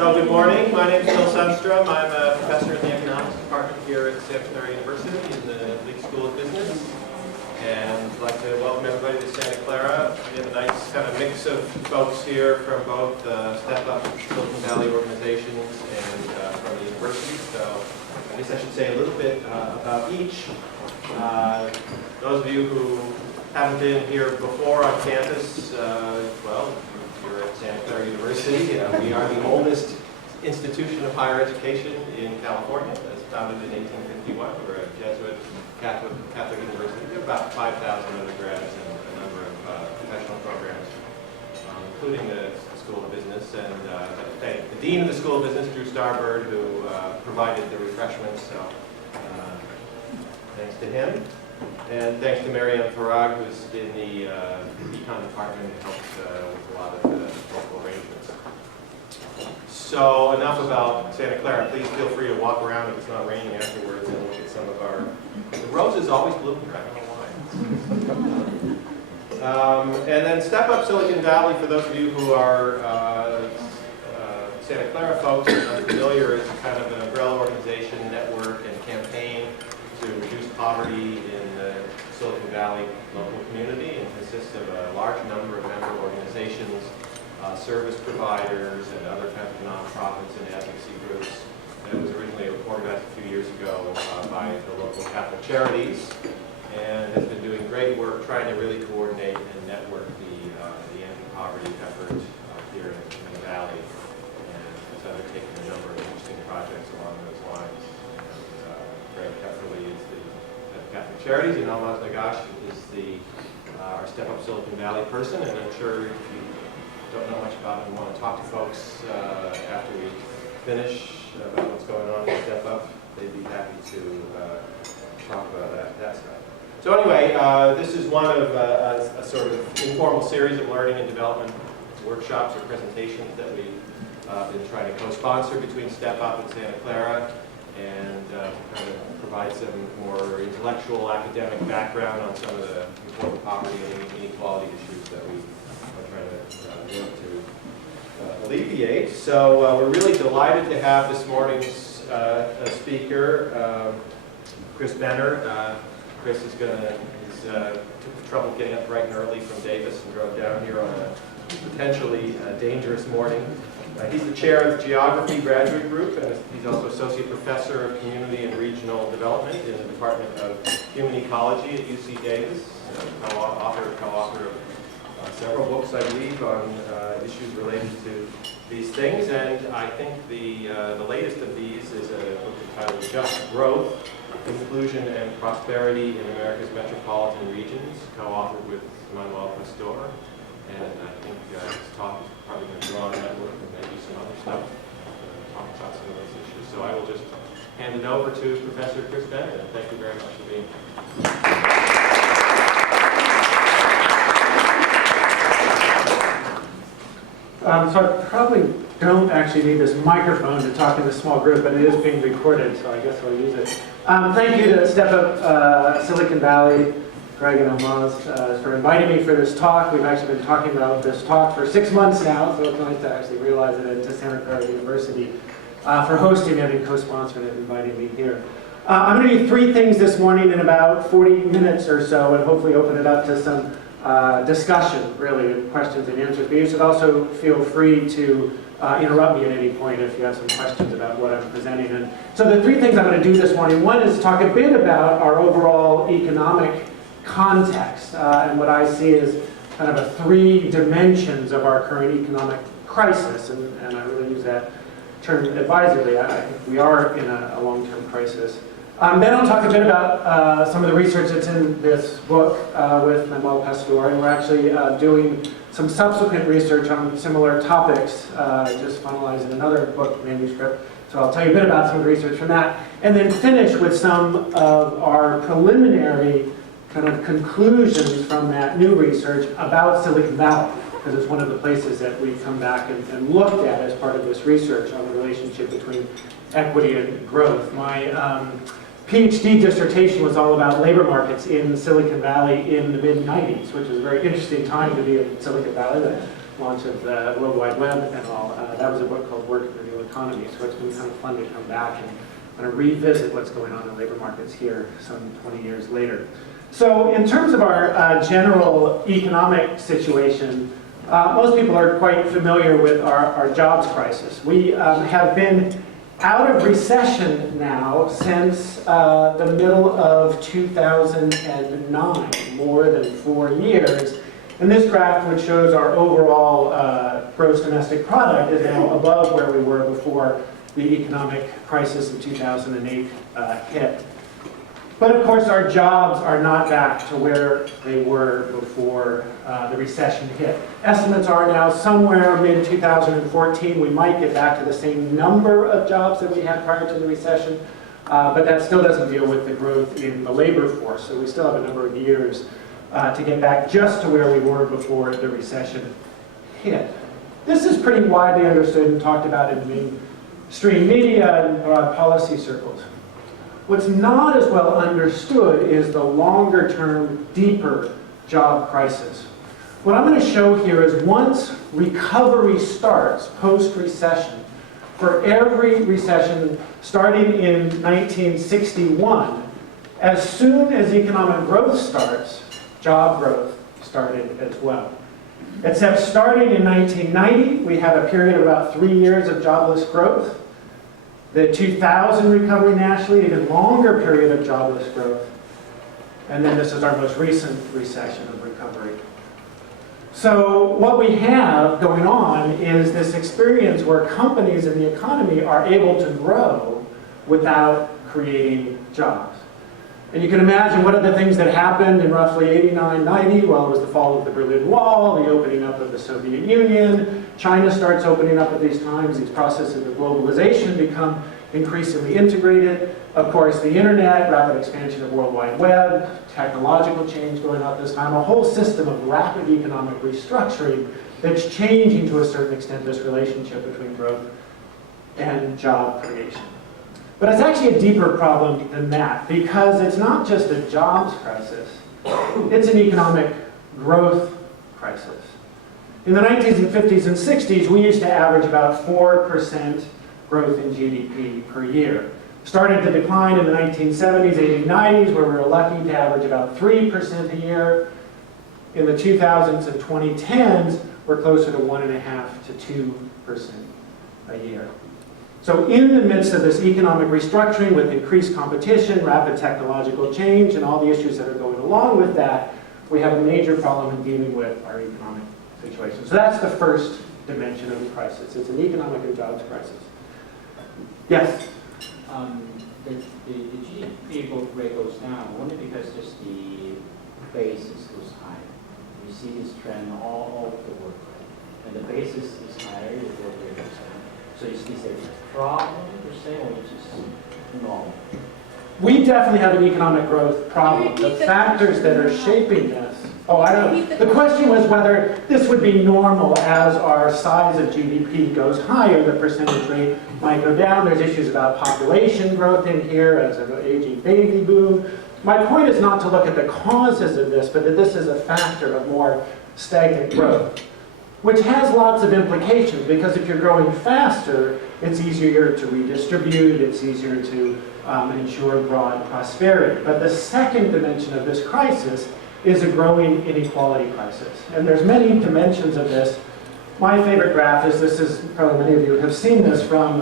So good morning. My name is Phil Sundstrom. I'm a professor in the economics department here at Santa Clara University in the Leake School of Business. And I'd like to welcome everybody to Santa Clara. We have a nice kind of mix of folks here from both Step Up Silicon Valley organizations and from the university. So I guess I should say a little bit about each. Those of you who haven't been here before on campus, well, you're at Santa Clara University. We are the oldest institution of higher education in California. It was founded in 1851. We're a Jesuit Catholic university. We have about 5,000 undergrads and a number of professional programs, including the School of Business. And the Dean of the School of Business, Drew Starbird, who provided the refreshments. So thanks to him. And thanks to Marianne Farag, who's in the econ department, who helps with a lot of the local arrangements. So enough about Santa Clara. Please feel free to walk around if it's not raining afterwards and look at some of our... The rose is always blooming here. I don't know why. And then Step Up Silicon Valley, for those of you who are Santa Clara folks, unfamiliar, is kind of an umbrella organization, network, and campaign to reduce poverty in the Silicon Valley local community, and consists of a large number of member organizations, service providers, and other kinds of nonprofits and advocacy groups. And it was originally organized a few years ago by the local Catholic Charities, and has been doing great work trying to really coordinate and network the anti-poverty effort here in the Valley, and has undertaken a number of interesting projects along those lines. Greg Kefferly is the Catholic Charities, and Almaz Nagash is our Step Up Silicon Valley person, and I'm sure if you don't know much about it and want to talk to folks after we finish about what's going on in Step Up, they'd be happy to talk about that stuff. So anyway, this is one of a sort of informal series of learning and development workshops or presentations that we've been trying to co-sponsor between Step Up and Santa Clara, and kind of provide some more intellectual academic background on some of the important poverty and inequality issues that we are trying to work to alleviate. So we're really delighted to have this morning's speaker, Chris Benner. Chris took the trouble getting up bright and early from Davis and drove down here on a potentially dangerous morning. He's the chair of the Geography Graduate Group, and he's also Associate Professor of Community and Regional Development in the Department of Human Ecology at UC Davis, co-author of several books, I believe, on issues related to these things. And I think the lasted of these is a book entitled Just Growth, Inclusion and Prosperity in America's Metropolitan Regions, co-authored with Manuel Pastor. And I think this talk is probably going to draw on that work and maybe some other stuff, talk about some of those issues. So I will just hand it over to Professor Chris Benner, and thank you very much for being here. So I probably don't actually need this microphone to talk in this small group, but it is being recorded, so I guess I'll use it. Thank you to Step Up Silicon Valley, Greg and Almaz, for inviting me for this talk. We've actually been talking about this talk for 6 months now, so it's nice to actually realize it into Santa Clara University for hosting it and co-sponsoring it and inviting me here. I'm going to do 3 things this morning in about 40 minutes or so, and hopefully open it up to some discussion, really, questions and answers. But you should also feel free to interrupt me at any point if you have some questions about what I'm presenting. And so the 3 things I'm going to do this morning, one is talk a bit about our overall economic context, and what I see as kind of 3 dimensions of our current economic crisis, and I really use that term advisedly. I think we are in a long-term crisis. Then I'll talk a bit about some of the research that's in this book with Manuel Pastor, and we're actually doing some subsequent research on similar topics, just finalizing another book manuscript. So I'll tell you a bit about some of the research from that, and then finish with some of our preliminary kind of conclusions from that new research about Silicon Valley, because it's one of the places that we've come back and looked at as part of this research on the relationship between equity and growth. My PhD dissertation was all about labor markets in Silicon Valley in the mid-90s, which was a very interesting time to be in Silicon Valley. The launch of the World Wide Web and all. That was a book called Work in the New Economy, so it's been kind of fun to come back and kind of revisit what's going on in labor markets here some 20 years later. So in terms of our general economic situation, most people are quite familiar with our jobs crisis. We have been out of recession now since the middle of 2009, more than 4 years. And this graph, which shows our overall gross domestic product, is now above where we were before the economic crisis of 2008 hit. But of course, our jobs are not back to where they were before the recession hit. Estimates are now somewhere mid-2014, we might get back to the same number of jobs that we had prior to the recession, but that still doesn't deal with the growth in the labor force. So we still have a number of years to get back just to where we were before the recession hit. This is pretty widely understood and talked about in mainstream media and broad policy circles. What's not as well understood is the longer-term, deeper job crisis. What I'm going to show here is once recovery starts, post-recession, for every recession starting in 1961, as soon as economic growth starts, job growth started as well. Except starting in 1990, we had a period of about 3 years of jobless growth. The 2000 recovery nationally, even longer period of jobless growth. And then this is our most recent recession of recovery. So what we have going on is this experience where companies in the economy are able to grow without creating jobs. And you can imagine what are the things that happened in roughly 89, 90? Well, it was the fall of the Berlin Wall, the opening up of the Soviet Union. China starts opening up at these times. These processes of globalization become increasingly integrated. Of course, the internet, rapid expansion of World Wide Web, technological change going on at this time, a whole system of rapid economic restructuring that's changing to a certain extent this relationship between growth and job creation. But it's actually a deeper problem than that, because it's not just a jobs crisis, it's an economic growth crisis. In the 1950s and 60s, we used to average about 4% growth in GDP per year. Started to decline in the 1970s, 80s, 90s, where we were lucky to average about 3% a year. In the 2000s and 2010s, we're closer to 1.5% to 2% a year. So in the midst of this economic restructuring with increased competition, rapid technological change, and all the issues that are going along with that, we have a major problem in dealing with our economic situation. So that's the first dimension of the crisis. It's an economic and jobs crisis. Yes? The GDP growth rate goes down only because just the basis goes high. You see this trend all over the world. And the basis is higher, the growth rate goes down. So is this a problem per se, or is just normal? We definitely have an economic growth problem. The factors that are shaping this. Oh, I don't know. The question was whether this would be normal as our size of GDP goes higher, the percentage rate might go down. There's issues about population growth in here as an aging baby boom. My point is not to look at the causes of this, but that this is a factor of more stagnant growth, which has lots of implications, because if you're growing faster, it's easier to redistribute, it's easier to ensure broad prosperity. But the second dimension of this crisis is a growing inequality crisis. And there's many dimensions of this. My favorite graph is, this is, probably many of you have seen this, from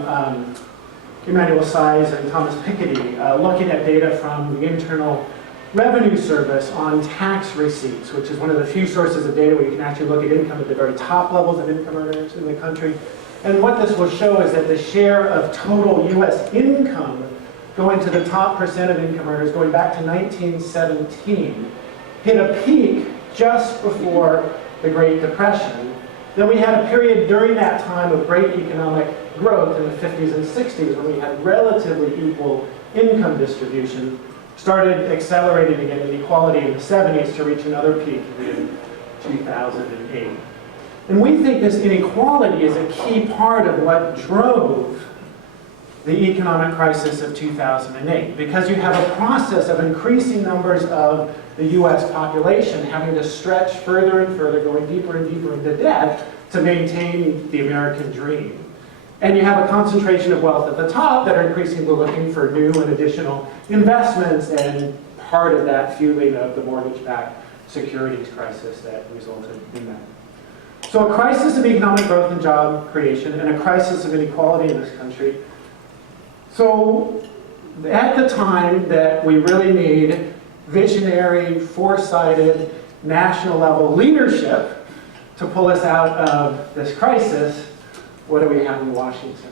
Emmanuel Size and Thomas Piketty, looking at data from the Internal Revenue Service on tax receipts, which is one of the few sources of data where you can actually look at income at the very top levels of income earners in the country. And what this will show is that the share of total U.S. income going to the top percent of income earners going back to 1917 hit a peak just before the Great Depression. Then we had a period during that time of great economic growth in the 50s and 60s when we had relatively equal income distribution. Started accelerating again inequality in the 70s to reach another peak in 2008. And we think this inequality is a key part of what drove the economic crisis of 2008, because you have a process of increasing numbers of the US population having to stretch further and further, going deeper and deeper into debt to maintain the American dream. And you have a concentration of wealth at the top that are increasingly looking for new and additional investments, and part of that fueling of the mortgage-backed securities crisis that resulted in that. So a crisis of economic growth and job creation, and a crisis of inequality in this country. So at the time that we really need visionary, foresighted, national level leadership to pull us out of this crisis, what do we have in Washington?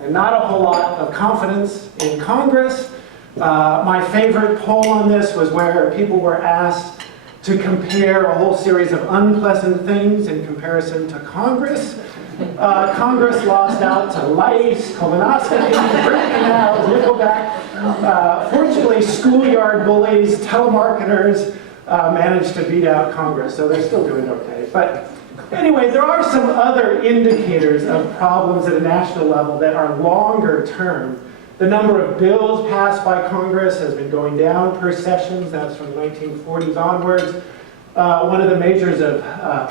And not a whole lot of confidence in Congress. My favorite poll on this was where people were asked to compare a whole series of unpleasant things in comparison to Congress. Congress lost out to lice, colonoscopies, root canals, Nickelback. Fortunately, schoolyard bullies, telemarketers managed to beat out Congress, so they're still doing okay. But anyway, there are some other indicators of problems at a national level that are longer term. The number of bills passed by Congress has been going down per sessions. That's from the 1940s onwards. One of the measures of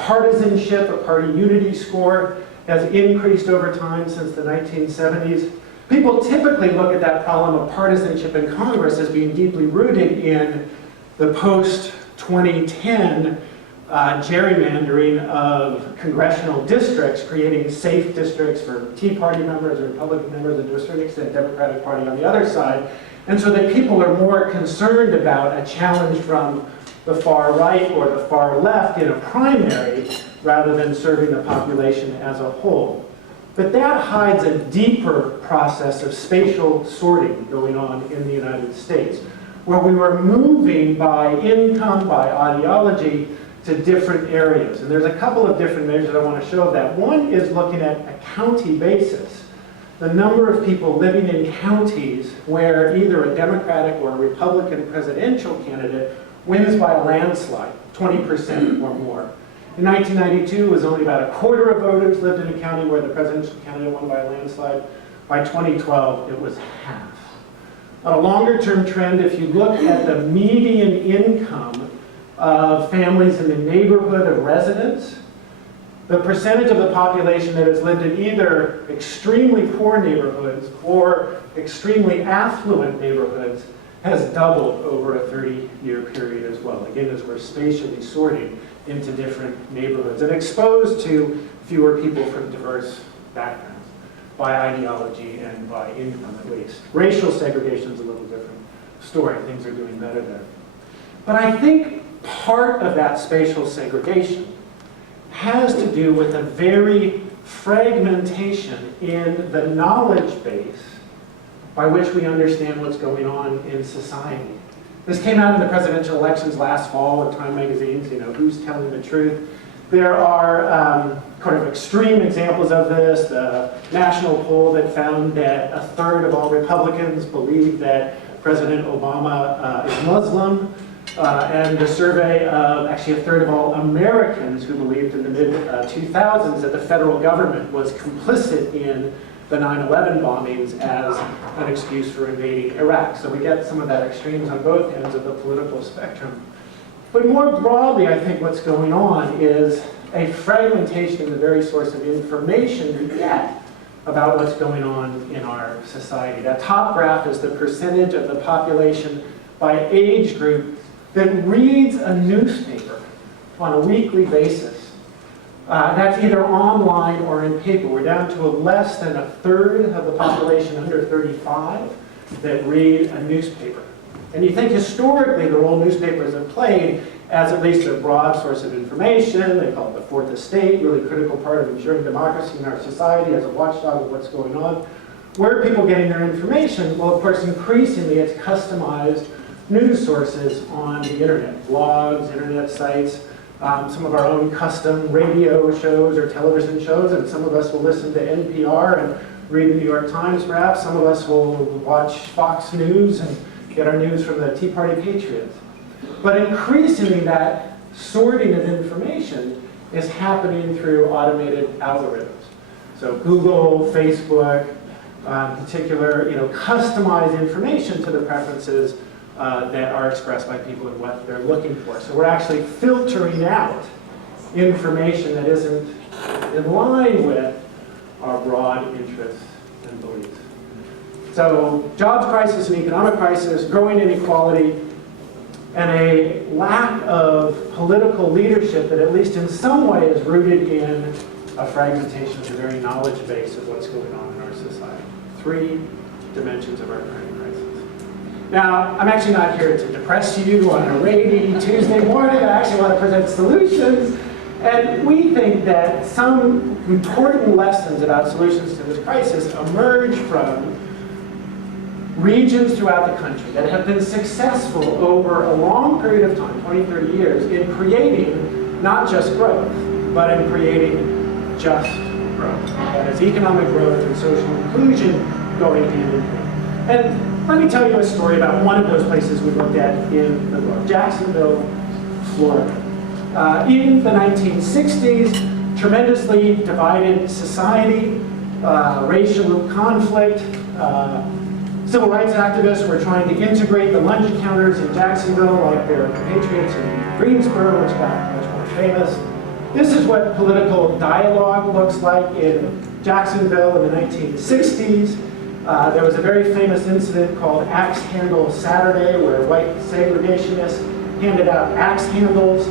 partisanship, a party unity score, has increased over time since the 1970s. People typically look at that problem of partisanship in Congress as being deeply rooted in the post-2010 gerrymandering of congressional districts, creating safe districts for Tea Party members, Republican members, and to a certain extent Democratic Party on the other side. And so that people are more concerned about a challenge from the far right or the far left in a primary rather than serving the population as a whole. But that hides a deeper process of spatial sorting going on in the United States, where we were moving by income, by ideology, to different areas. And there's a couple of different measures I want to show of that. One is looking at a county basis. The number of people living in counties where either a Democratic or a Republican presidential candidate wins by a landslide, 20% or more. In 1992, it was only about a quarter of voters lived in a county where the presidential candidate won by a landslide. By 2012, it was half. On a longer-term trend, if you look at the median income of families in the neighborhood of residents, the percentage of the population that has lived in either extremely poor neighborhoods or extremely affluent neighborhoods has doubled over a 30-year period as well. Again, as we're spatially sorting into different neighborhoods and exposed to fewer people from diverse backgrounds by ideology and by income at least. Racial segregation is a little different story. Things are doing better there. But I think part of that spatial segregation has to do with a very fragmentation in the knowledge base by which we understand what's going on in society. This came out in the presidential elections last fall with Time magazine's, who's telling the truth. There are kind of extreme examples of this. The national poll that found that a third of all Republicans believe that President Obama is Muslim. And the survey of actually a third of all Americans who believed in the mid-2000s that the federal government was complicit in the 9/11 bombings as an excuse for invading Iraq. So we get some of that extremes on both ends of the political spectrum. But more broadly, I think what's going on is a fragmentation in the very source of information we get about what's going on in our society. That top graph is the percentage of the population by age group that reads a newspaper on a weekly basis. That's either online or in paper. We're down to less than a third of the population under 35 that read a newspaper. And you think historically the role newspapers have played as at least a broad source of information. They call it the fourth estate, really critical part of ensuring democracy in our society as a watchdog of what's going on. Where are people getting their information? Well, of course, increasingly it's customized news sources on the internet, blogs, internet sites, some of our own custom radio shows or television shows, and some of us will listen to NPR and read the New York Times perhaps. Some of us will watch Fox News and get our news from the Tea Party Patriots. But increasingly that sorting of information is happening through automated algorithms. So Google, Facebook, in particular, customize information to the preferences that are expressed by people and what they're looking for. So we're actually filtering out information that isn't in line with our broad interests and beliefs. So jobs crisis and economic crisis, growing inequality, and a lack of political leadership that at least in some way is rooted in a fragmentation of the very knowledge base of what's going on in our society. 3 dimensions of our current crisis. Now, I'm actually not here to depress you on a rainy Tuesday morning. I actually want to present solutions. And we think that some important lessons about solutions to this crisis emerge from regions throughout the country that have been successful over a long period of time, 20, 30 years, in creating not just growth, but in creating just growth. That is economic growth and social inclusion going hand in hand. And let me tell you a story about one of those places we looked at in the book, Jacksonville, Florida. In the 1960s, tremendously divided society, racial conflict, civil rights activists were trying to integrate the lunch counters in Jacksonville like their compatriots in Greensboro, which got much more famous. This is what political dialogue looks like in Jacksonville in the 1960s. There was a very famous incident called Axe Handle Saturday, where white segregationists handed out axe handles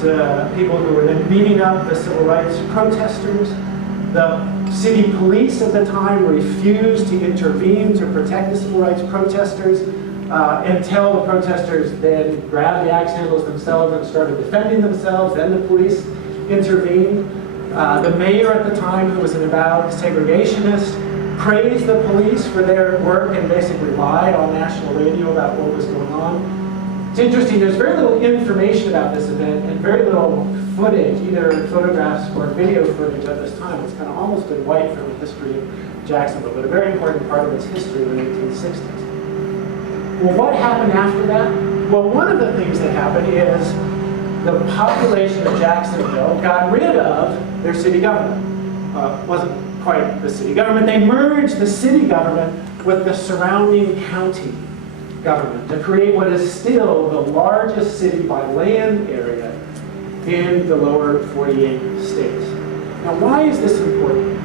to people who were then beating up the civil rights protesters. The city police at the time refused to intervene to protect the civil rights protesters until the protesters then grabbed the axe handles themselves and started defending themselves. Then the police intervened. The mayor at the time, who was an avowed segregationist, praised the police for their work and basically lied on national radio about what was going on. It's interesting, there's very little information about this event and very little footage, either photographs or video footage at this time. It's kind of almost been wiped from the history of Jacksonville, but a very important part of its history in the 1860s. Well, what happened after that? Well, one of the things that happened is the population of Jacksonville got rid of their city government. Wasn't quite the city government. They merged the city government with the surrounding county government to create what is still the largest city by land area in the lower 48 states. Now, why is this important?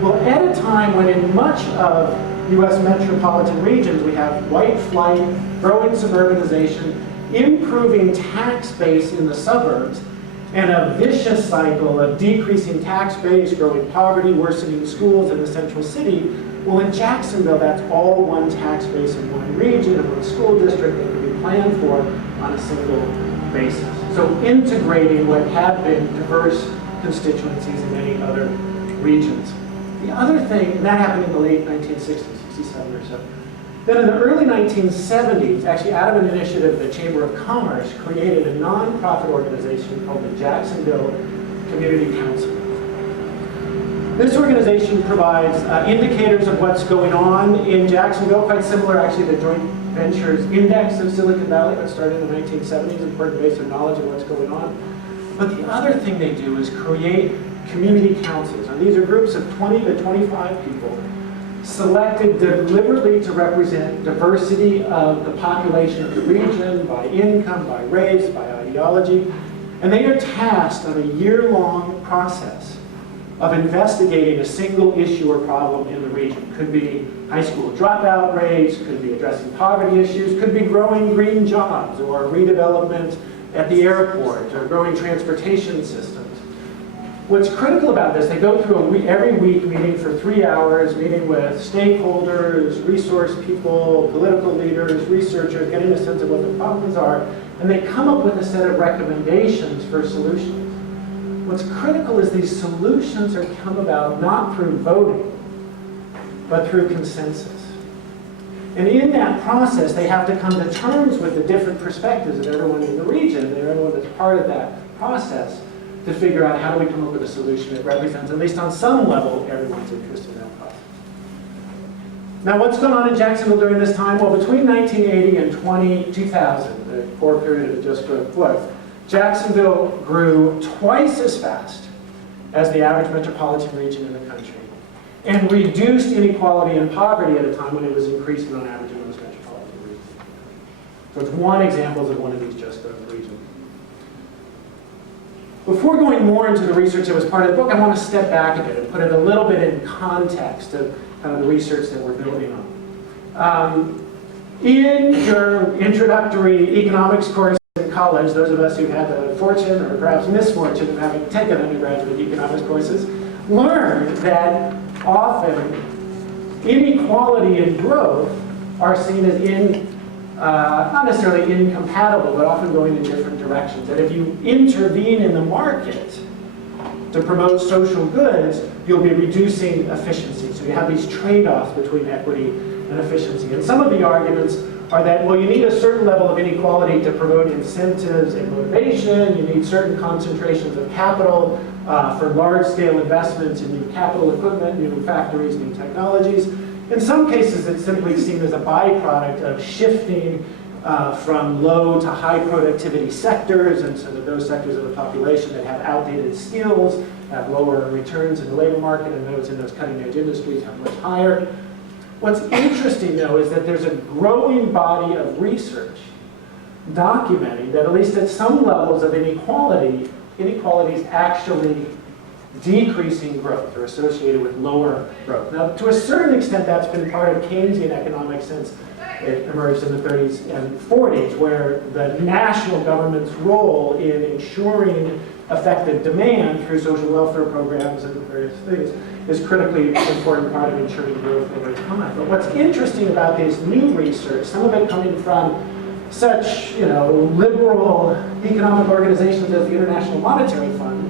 Well, at a time when in much of U.S. metropolitan regions we have white flight, growing suburbanization, improving tax base in the suburbs, and a vicious cycle of decreasing tax base, growing poverty, worsening schools in the central city. Well, in Jacksonville, that's all one tax base in one region, and one school district that can be planned for on a single basis. So integrating what had been diverse constituencies in many other regions. The other thing, and that happened in the late 1960s, 67 or so. Then in the early 1970s, actually out of an initiative, the Chamber of Commerce created a nonprofit organization called the Jacksonville Community Council. This organization provides indicators of what's going on in Jacksonville, quite similar actually to the Joint Ventures Index of Silicon Valley that started in the 1970s, important base of knowledge of what's going on. But the other thing they do is create community councils. And these are groups of 20 to 25 people selected deliberately to represent diversity of the population of the region by income, by race, by ideology. And they are tasked on a year-long process of investigating a single issue or problem in the region. Could be high school dropout rates, could be addressing poverty issues, could be growing green jobs or redevelopment at the airport or growing transportation systems. What's critical about this, they go through every week meeting for 3 hours, meeting with stakeholders, resource people, political leaders, researchers, getting a sense of what the problems are, and they come up with a set of recommendations for solutions. What's critical is these solutions are come about not through voting, but through consensus. And in that process, they have to come to terms with the different perspectives of everyone in the region, and everyone that's part of that process, to figure out how do we come up with a solution that represents, at least on some level, everyone's interest in that process. Now, what's going on in Jacksonville during this time? Well, between 1980 and 2000, the core period of just growth was, Jacksonville grew twice as fast as the average metropolitan region in the country, and reduced inequality and poverty at a time when it was increasing on average in most metropolitan regions. So it's one example of one of these just growth regions. Before going more into the research that was part of the book, I want to step back a bit and put it a little bit in context of kind of the research that we're building on. In your introductory economics course in college, those of us who had the fortune or perhaps misfortune of having taken undergraduate economics courses learned that often inequality and growth are seen as not necessarily incompatible, but often going in different directions. And if you intervene in the market to promote social goods, you'll be reducing efficiency. So you have these trade-offs between equity and efficiency. And some of the arguments are that, well, you need a certain level of inequality to promote incentives and motivation. You need certain concentrations of capital for large-scale investments in new capital equipment, new factories, new technologies. In some cases, it's simply seen as a byproduct of shifting from low to high productivity sectors, and so that those sectors of the population that have outdated skills have lower returns in the labor market, and those in those cutting-edge industries have much higher. What's interesting, though, is that there's a growing body of research documenting that at least at some levels of inequality is actually decreasing growth or associated with lower growth. Now, to a certain extent, that's been part of Keynesian economics since it emerged in the 30s and 40s, where the national government's role in ensuring effective demand through social welfare programs and various things is critically important part of ensuring growth over time. But what's interesting about this new research, some of it coming from such liberal economic organizations as the International Monetary Fund,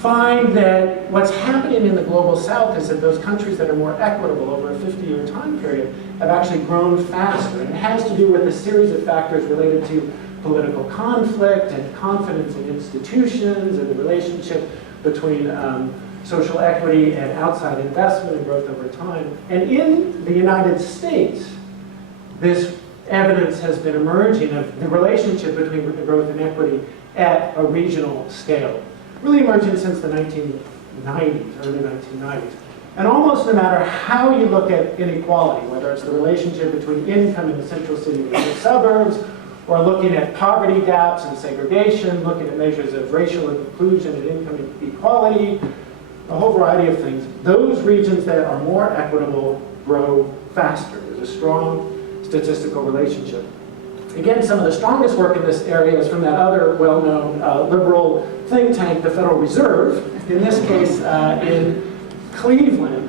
find that what's happening in the global south is that those countries that are more equitable over a 50-year time period have actually grown faster. And it has to do with a series of factors related to political conflict and confidence in institutions and the relationship between social equity and outside investment and growth over time. And in the United States, this evidence has been emerging of the relationship between growth and equity at a regional scale, really emerging since the 1990s, early 1990s. And almost no matter how you look at inequality, whether it's the relationship between income in the central city and the suburbs, or looking at poverty gaps and segregation, looking at measures of racial inclusion and income equality, a whole variety of things, those regions that are more equitable grow faster. There's a strong statistical relationship. Again, some of the strongest work in this area is from that other well-known liberal think tank, the Federal Reserve, in this case in Cleveland,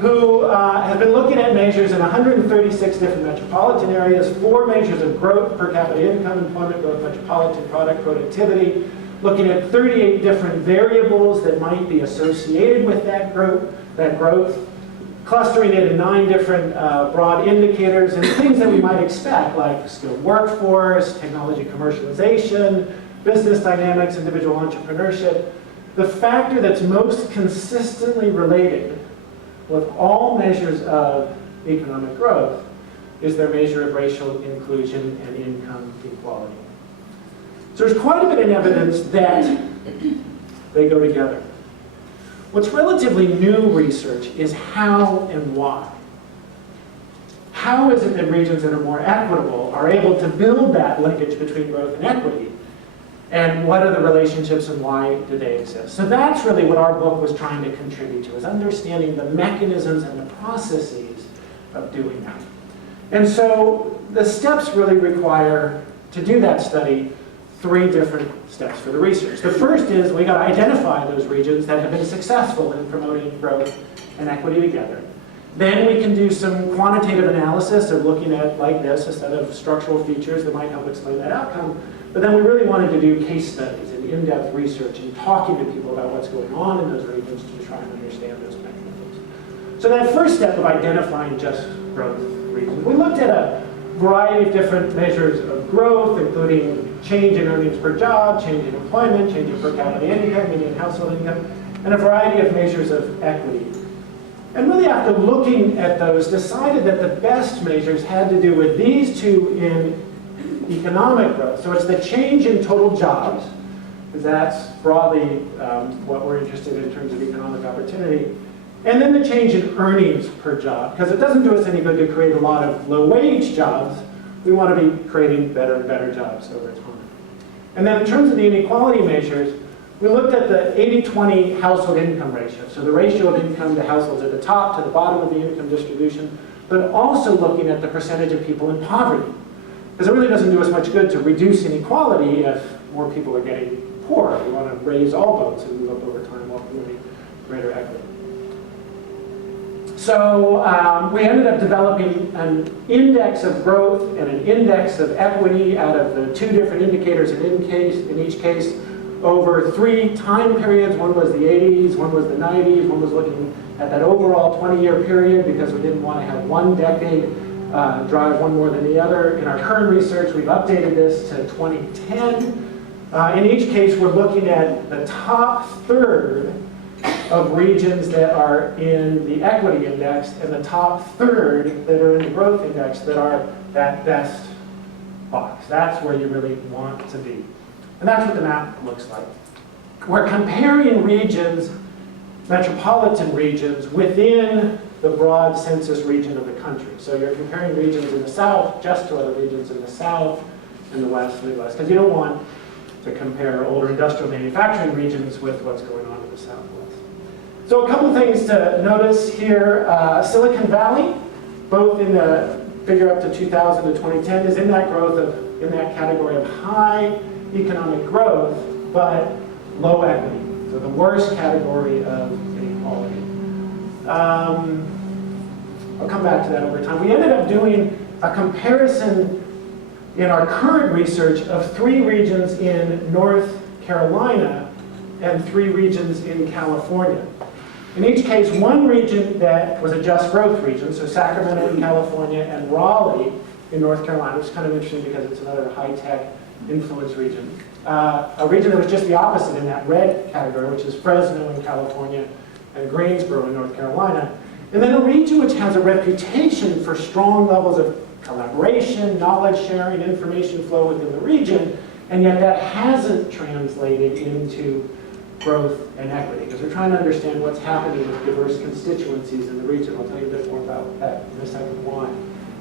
who have been looking at measures in 136 different metropolitan areas, 4 measures of growth, per capita income, employment growth, metropolitan product productivity, looking at 38 different variables that might be associated with that growth, clustering it in 9 different broad indicators and things that we might expect, like skilled workforce, technology commercialization, business dynamics, individual entrepreneurship. The factor that's most consistently related with all measures of economic growth is their measure of racial inclusion and income equality. So there's quite a bit of evidence that they go together. What's relatively new research is how and why. How is it that regions that are more equitable are able to build that linkage between growth and equity? And what are the relationships and why do they exist? So that's really what our book was trying to contribute to, is understanding the mechanisms and the processes of doing that. And so the steps really require, to do that study, 3 different steps for the research. The first is we got to identify those regions that have been successful in promoting growth and equity together. Then we can do some quantitative analysis of looking at, like this, a set of structural features that might help explain that outcome. But then we really wanted to do case studies and in-depth research and talking to people about what's going on in those regions to try and understand those mechanisms. So that first step of identifying just growth regions, we looked at a variety of different measures of growth, including change in earnings per job, change in employment, change in per capita income, median household income, and a variety of measures of equity. And really after looking at those, decided that the best measures had to do with these 2 in economic growth. So it's the change in total jobs, because that's broadly what we're interested in terms of economic opportunity. And then the change in earnings per job, because it doesn't do us any good to create a lot of low-wage jobs we want to be creating better and better jobs over time. And then in terms of the inequality measures, we looked at the 80-20 household income ratio, so the ratio of income to households at the top to the bottom of the income distribution, but also looking at the percentage of people in poverty. Because it really doesn't do us much good to reduce inequality if more people are getting poor. We want to raise all boats and move up over time while promoting greater equity. So we ended up developing an index of growth and an index of equity out of the two different indicators in each case over 3 time periods. One was the 80s, one was the 90s, one was looking at that overall 20-year period because we didn't want to have one decade drive one more than the other. In our current research, we've updated this to 2010. In each case, we're looking at the top third of regions that are in the equity index and the top third that are in the growth index that are that best box. That's where you really want to be. And that's what the map looks like. We're comparing regions, metropolitan regions, within the broad census region of the country. So you're comparing regions in the south just to other regions in the south and the west, Midwest, because you don't want to compare older industrial manufacturing regions with what's going on in the southwest. So a couple things to notice here. Silicon Valley, both in the figure up to 2000 to 2010, is in that category of high economic growth, but low equity. So the worst category of inequality. I'll come back to that over time. We ended up doing a comparison in our current research of 3 regions in North Carolina and 3 regions in California. In each case, one region that was a just growth region, so Sacramento in California and Raleigh in North Carolina, which is kind of interesting because it's another high-tech influence region. A region that was just the opposite in that red category, which is Fresno in California and Greensboro in North Carolina. And then a region which has a reputation for strong levels of collaboration, knowledge sharing, information flow within the region, and yet that hasn't translated into growth and equity, because we're trying to understand what's happening with diverse constituencies in the region. I'll tell you a bit more about that in a second why.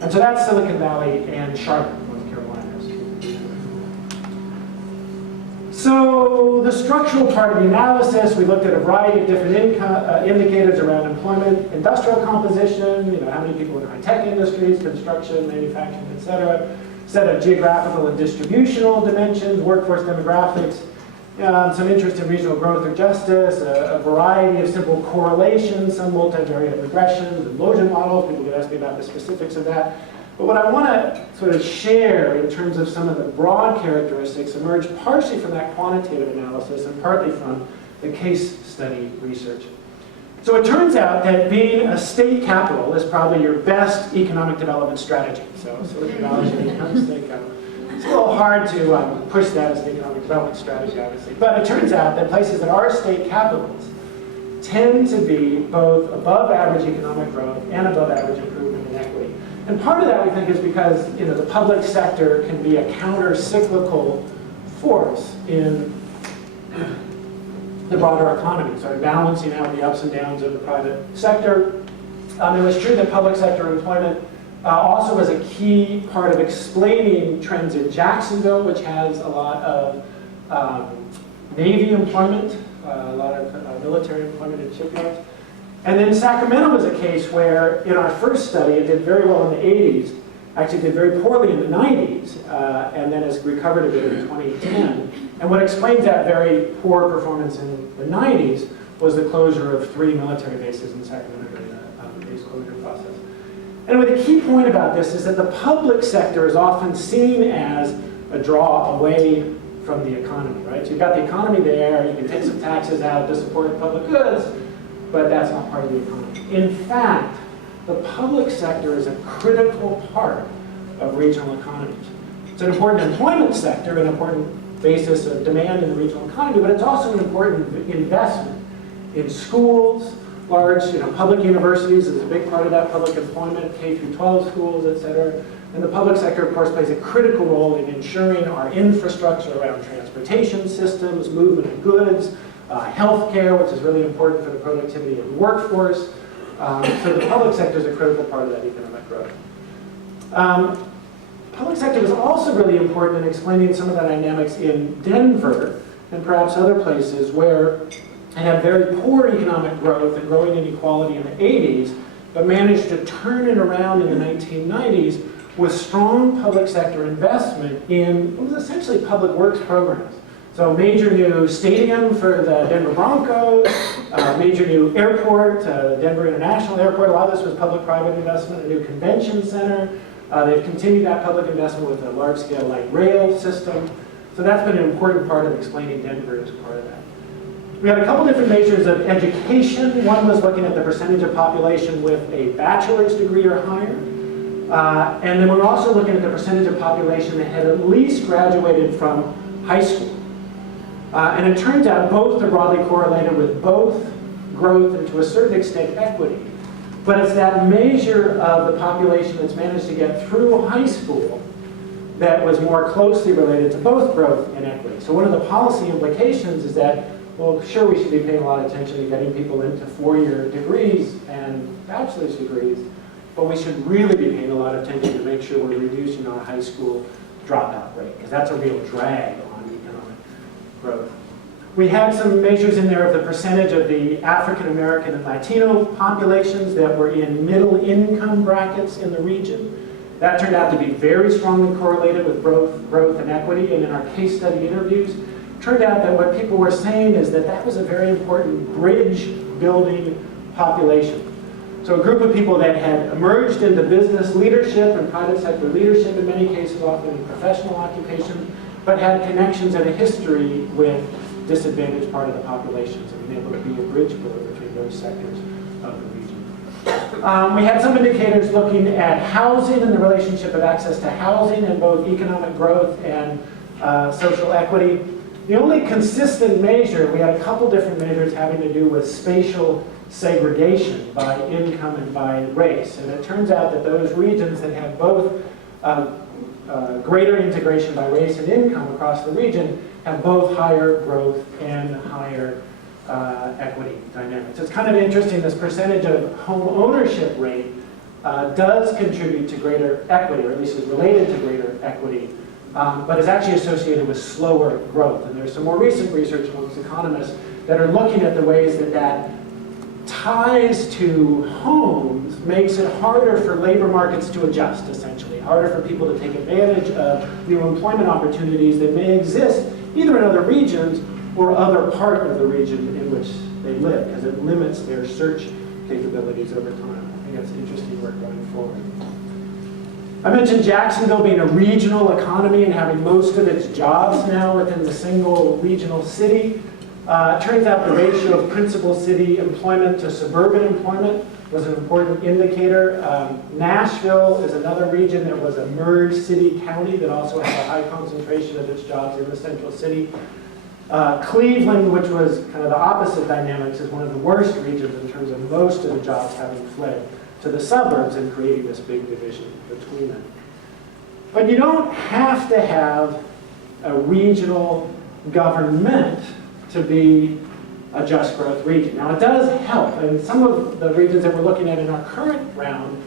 And so that's Silicon Valley and Charlotte, North Carolina. So the structural part of the analysis, we looked at a variety of different indicators around employment, industrial composition, how many people in high-tech industries, construction, manufacturing, et cetera. Set of geographical and distributional dimensions, workforce demographics, some interest in regional growth or justice, a variety of simple correlations, some multivariate regressions and Logan models. People could ask me about the specifics of that. But what I want to sort of share in terms of some of the broad characteristics emerge partially from that quantitative analysis and partly from the case study research. So it turns out that being a state capital is probably your best economic development strategy. So Silicon Valley should become a state capital. It's a little hard to push that as an economic development strategy, obviously. But it turns out that places that are state capitals tend to be both above average economic growth and above average improvement in equity. And part of that, we think, is because the public sector can be a counter-cyclical force in the broader economy, sort of balancing out the ups and downs of the private sector. It was true that public sector employment also was a key part of explaining trends in Jacksonville, which has a lot of Navy employment, a lot of military employment in shipyards. And then Sacramento was a case where, in our first study, it did very well in the 80s, actually did very poorly in the 90s, and then has recovered a bit in 2010. And what explains that very poor performance in the 90s was the closure of 3 military bases in Sacramento during the base closure process. And the key point about this is that the public sector is often seen as a draw away from the economy, right? So you've got the economy there, you can take some taxes out to support public goods, but that's not part of the economy. In fact, the public sector is a critical part of regional economies. It's an important employment sector, an important basis of demand in the regional economy, but it's also an important investment in schools. Large, public universities is a big part of that, public employment, K through 12 schools, et cetera. And the public sector, of course, plays a critical role in ensuring our infrastructure around transportation systems, movement of goods, healthcare, which is really important for the productivity of the workforce. So the public sector is a critical part of that economic growth. public sector was also really important in explaining some of the dynamics in Denver and perhaps other places where it had very poor economic growth and growing inequality in the 80s, but managed to turn it around in the 1990s with strong public sector investment in what was essentially public works programs. So major new stadium for the Denver Broncos, major new airport, Denver International Airport. A lot of this was public-private investment, a new convention center. They've continued that public investment with a large-scale light rail system. So that's been an important part of explaining Denver as part of that. We had a couple different measures of education. One was looking at the percentage of population with a bachelor's degree or higher. And then we're also looking at the percentage of population that had at least graduated from high school. And it turns out both are broadly correlated with both growth and to a certain extent equity. But it's that measure of the population that's managed to get through high school that was more closely related to both growth and equity. So one of the policy implications is that, well, sure, we should be paying a lot of attention to getting people into four-year degrees and bachelor's degrees, but we should really be paying a lot of attention to make sure we're reducing our high school dropout rate, because that's a real drag on economic growth. We had some measures in there of the percentage of the African American and Latino populations that were in middle income brackets in the region. That turned out to be very strongly correlated with growth and equity, and in our case study interviews, turned out that what people were saying is that that was a very important bridge building population. So a group of people that had emerged into business leadership and private sector leadership, in many cases often in professional occupation, but had connections and a history with disadvantaged part of the populations and being able to be a bridge builder between those sectors of the region. We had some indicators looking at housing and the relationship of access to housing and both economic growth and social equity. The only consistent measure, we had a couple different measures having to do with spatial segregation by income and by race. And it turns out that those regions that have both greater integration by race and income across the region have both higher growth and higher equity dynamics. It's kind of interesting, this percentage of home ownership rate does contribute to greater equity, or at least is related to greater equity, but is actually associated with slower growth. And there's some more recent research amongst economists that are looking at the ways that that ties to homes makes it harder for labor markets to adjust, essentially. Harder for people to take advantage of new employment opportunities that may exist either in other regions or other part of the region in which they live, because it limits their search capabilities over time. I think that's interesting work going forward. I mentioned Jacksonville being a regional economy and having most of its jobs now within the single regional city. It turns out the ratio of principal city employment to suburban employment was an important indicator. Nashville is another region that was a merged city-county that also had a high concentration of its jobs in the central city. Cleveland, which was kind of the opposite dynamics, is one of the worst regions in terms of most of the jobs having fled to the suburbs and creating this big division between them. But you don't have to have a regional government to be a just growth region. Now it does help, and some of the regions that we're looking at in our current round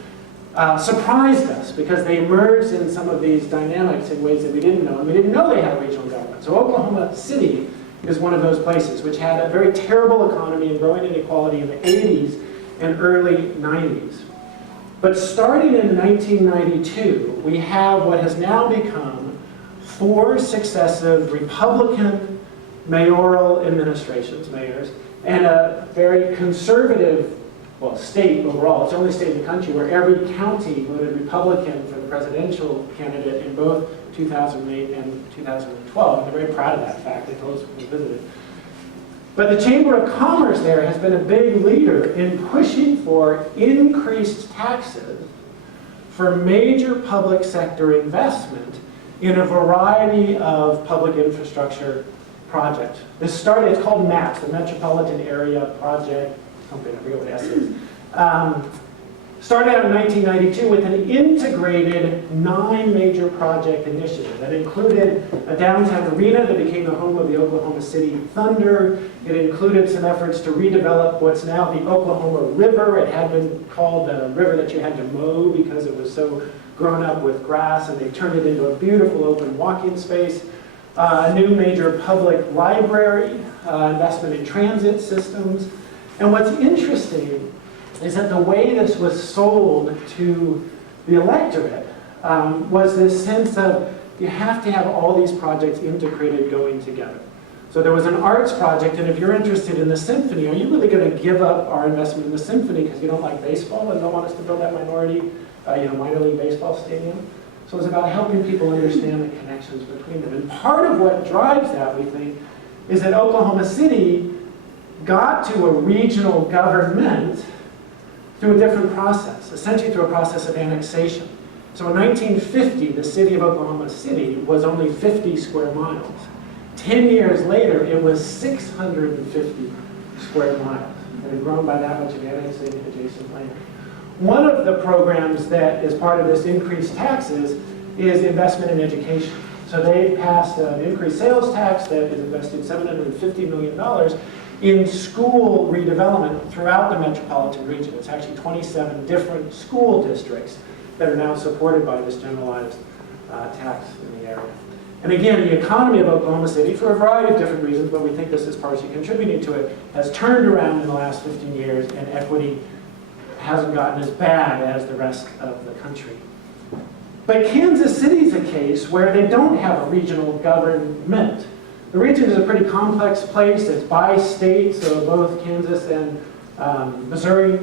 surprised us because they emerged in some of these dynamics in ways that we didn't know, and we didn't know they had a regional government. So Oklahoma City is one of those places which had a very terrible economy and growing inequality in the 80s and early 90s. But starting in 1992, we have what has now become 4 successive Republican mayoral administrations, mayors, and a very conservative, well, state overall. It's the only state in the country where every county voted Republican for the presidential candidate in both 2008 and 2012. And they're very proud of that fact. They told us when we visited. But the Chamber of Commerce there has been a big leader in pushing for increased taxes for major public sector investment in a variety of public infrastructure projects. This started, it's called MAPS, the Metropolitan Area Project, something, I forget what S is. Started out in 1992 with an integrated 9 major project initiative that included a downtown arena that became the home of the Oklahoma City Thunder. It included some efforts to redevelop what's now the Oklahoma River. It had been called the river that you had to mow because it was so grown up with grass, and they turned it into a beautiful open walking space. A new major public library, investment in transit systems. And what's interesting is that the way this was sold to the electorate was this sense of you have to have all these projects integrated going together. So there was an arts project, and if you're interested in the symphony, are you really going to give up our investment in the symphony because you don't like baseball and don't want us to build that minor league baseball stadium? So it's about helping people understand the connections between them. And part of what drives that, we think, is that Oklahoma City got to a regional government through a different process, essentially through a process of annexation. So in 1950, the city of Oklahoma City was only 50 square miles. 10 years later, it was 650 square miles. It had grown by that much of annexing adjacent land. One of the programs that is part of this increased taxes is investment in education. So they passed an increased sales tax that is invested $750 million in school redevelopment throughout the metropolitan region. It's actually 27 different school districts that are now supported by this generalized tax in the area. And again, the economy of Oklahoma City, for a variety of different reasons, but we think this is partially contributing to it, has turned around in the last 15 years, and equity hasn't gotten as bad as the rest of the country. But Kansas City is a case where they don't have a regional government. The region is a pretty complex place. It's by state, so both Kansas and Missouri.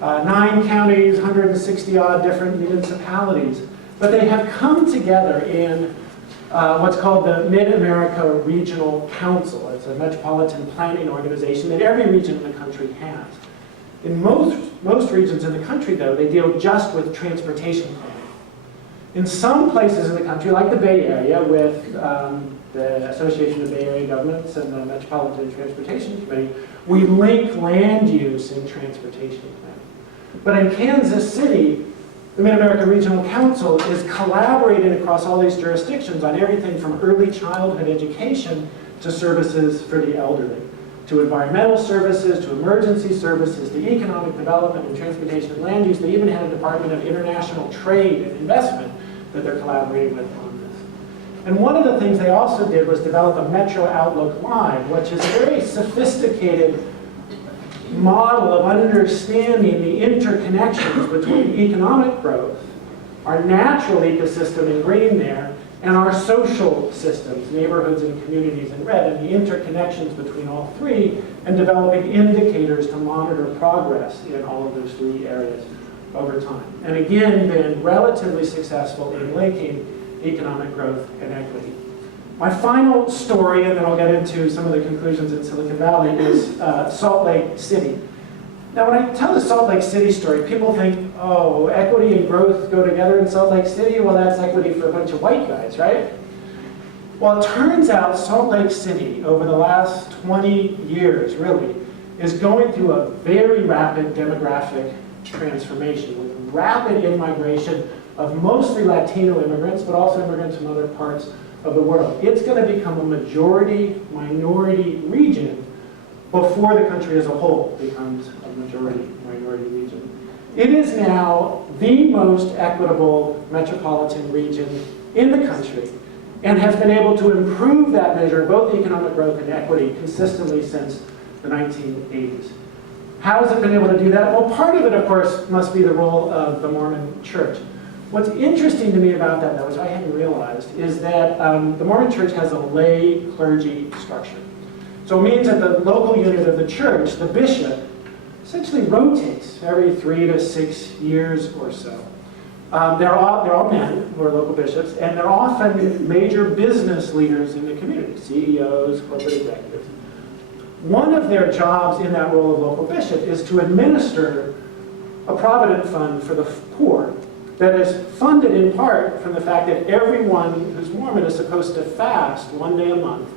9 counties, 160-odd different municipalities. But they have come together in what's called the Mid-America Regional Council. It's a metropolitan planning organization that every region in the country has. In most regions in the country, though, they deal just with transportation planning. In some places in the country, like the Bay Area, with the Association of Bay Area Governments and the Metropolitan Transportation Committee, we link land use and transportation planning. But in Kansas City, the Mid-America Regional Council is collaborating across all these jurisdictions on everything from early childhood education to services for the elderly, to environmental services, to emergency services, to economic development and transportation and land use. They even had a Department of International Trade and Investment that they're collaborating with on this. And one of the things they also did was develop a Metro Outlook Live, which is a very sophisticated model of understanding the interconnections between economic growth, our natural ecosystem in green there, and our social systems, neighborhoods and communities in red, and the interconnections between all three, and developing indicators to monitor progress in all of those 3 areas over time. And again, been relatively successful in linking economic growth and equity. My final story, and then I'll get into some of the conclusions in Silicon Valley, is Salt Lake City. Now, when I tell the Salt Lake City story, people think, oh, equity and growth go together in Salt Lake City? Well, that's equity for a bunch of white guys, right? Well, it turns out Salt Lake City, over the last 20 years, really, is going through a very rapid demographic transformation with rapid in-migration of mostly Latino immigrants, but also immigrants from other parts of the world. It's going to become a majority-minority region before the country as a whole becomes a majority-minority region. It is now the most equitable metropolitan region in the country and has been able to improve that measure, both economic growth and equity, consistently since the 1980s. How has it been able to do that? Well, part of it, of course, must be the role of the Mormon Church. What's interesting to me about that, though, which I hadn't realized, is that the Mormon Church has a lay clergy structure. So it means that the local unit of the church, the bishop, essentially rotates every 3 to 6 years or so. They're all men who are local bishops, and they're often major business leaders in the community, CEOs, corporate executives. One of their jobs in that role of local bishop is to administer a provident fund for the poor that is funded in part from the fact that everyone who's Mormon is supposed to fast 1 day a month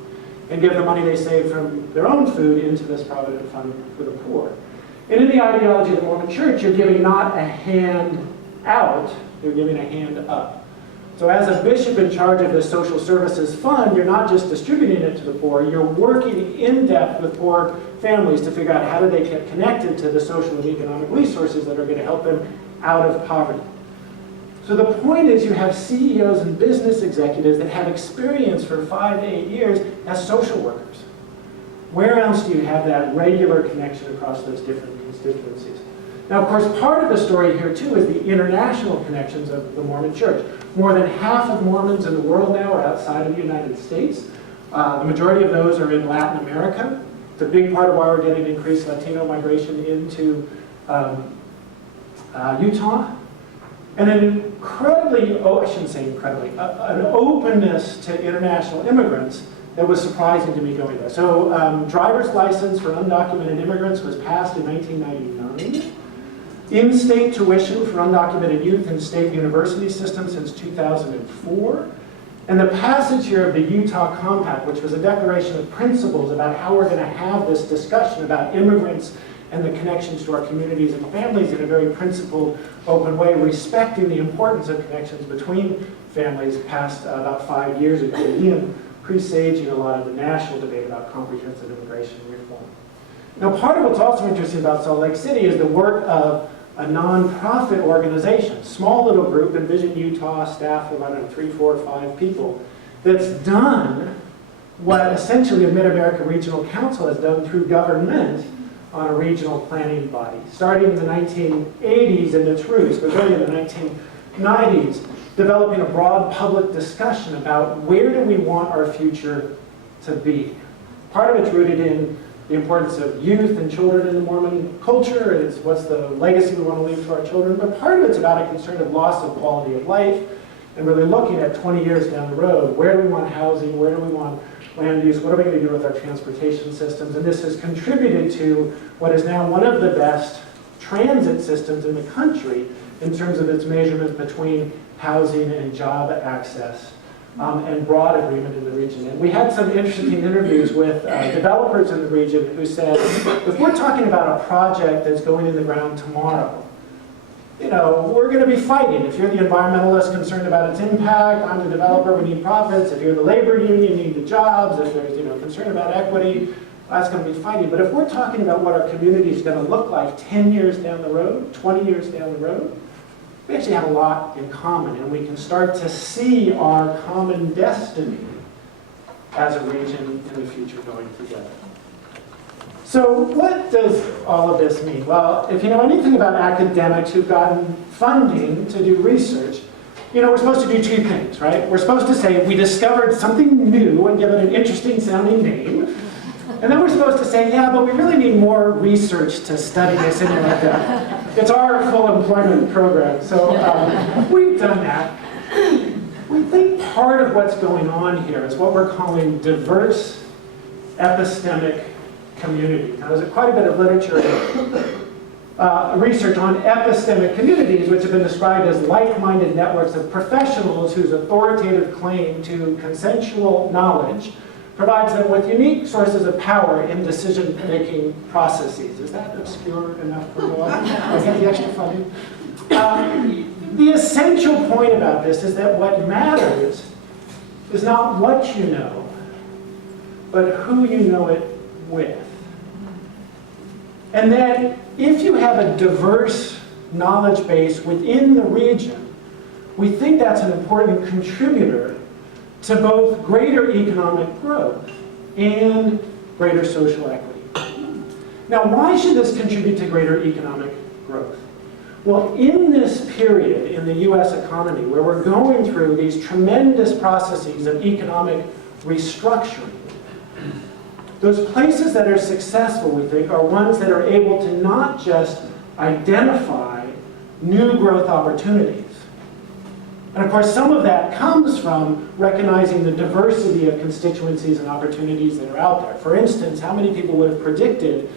and give the money they save from their own food into this provident fund for the poor. And in the ideology of the Mormon Church, you're giving not a hand out, you're giving a hand up. So as a bishop in charge of this social services fund, you're not just distributing it to the poor, you're working in depth with poor families to figure out how do they get connected to the social and economic resources that are going to help them out of poverty. So the point is you have CEOs and business executives that have experience for 5 to 8 years as social workers. Where else do you have that regular connection across those different constituencies? Now, of course, part of the story here, too, is the international connections of the Mormon Church. More than half of Mormons in the world now are outside of the United States. The majority of those are in Latin America. It's a big part of why we're getting increased Latino migration into Utah. And an incredibly, I shouldn't say incredibly, an openness to international immigrants that was surprising to me going there. So driver's license for undocumented immigrants was passed in 1999. In-state tuition for undocumented youth in state university systems since 2004. And the passage here of the Utah Compact, which was a declaration of principles about how we're going to have this discussion about immigrants and the connections to our communities and families in a very principled, open way, respecting the importance of connections between families, passed about 5 years ago, again, presaging a lot of the national debate about comprehensive immigration reform. Now, part of what's also interesting about Salt Lake City is the work of a nonprofit organization, small little group, Envision Utah, staff of, I don't know, 3, 4, 5 people, that's done what essentially a Mid-America Regional Council has done through government on a regional planning body, starting in the 1980s in its roots, but really in the 1990s, developing a broad public discussion about where do we want our future to be. Part of it's rooted in the importance of youth and children in the Mormon culture. It's what's the legacy we want to leave to our children. But part of it's about a concern of loss of quality of life and really looking at 20 years down the road. Where do we want housing? Where do we want land use? What are we going to do with our transportation systems? And this has contributed to what is now one of the best transit systems in the country in terms of its measurements between housing and job access. And broad agreement in the region. And we had some interesting interviews with developers in the region who said, if we're talking about a project that's going in the ground tomorrow, you know, we're going to be fighting. If you're the environmentalist concerned about its impact, I'm the developer, we need profits. If you're the labor union, you need the jobs. If there's, you know, concern about equity, that's going to be fighting. But if we're talking about what our community is going to look like 10 years down the road, 20 years down the road, we actually have a lot in common, and we can start to see our common destiny as a region in the future going together. So what does all of this mean? Well, if you know anything about academics who've gotten funding to do research, you know, we're supposed to do 2 things, right? We're supposed to say we discovered something new and give it an interesting sounding name. And then we're supposed to say, yeah, but we really need more research to study this and like that. It's our full employment program, so we've done that. We think part of what's going on here is what we're calling diverse epistemic community. Now, there's quite a bit of literature research on epistemic communities, which have been described as like-minded networks of professionals whose authoritative claim to consensual knowledge provides them with unique sources of power in decision-making processes. Is that obscure enough for you all? Is that the extra funny? The essential point about this is that what matters is not what you know, but who you know it with. And that if you have a diverse knowledge base within the region, we think that's an important contributor to both greater economic growth and greater social equity. Now, why should this contribute to greater economic growth? Well, in this period in the US economy where we're going through these tremendous processes of economic restructuring, those places that are successful, we think, are ones that are able to not just identify new growth opportunities. And of course, some of that comes from recognizing the diversity of constituencies and opportunities that are out there. For instance, how many people would have predicted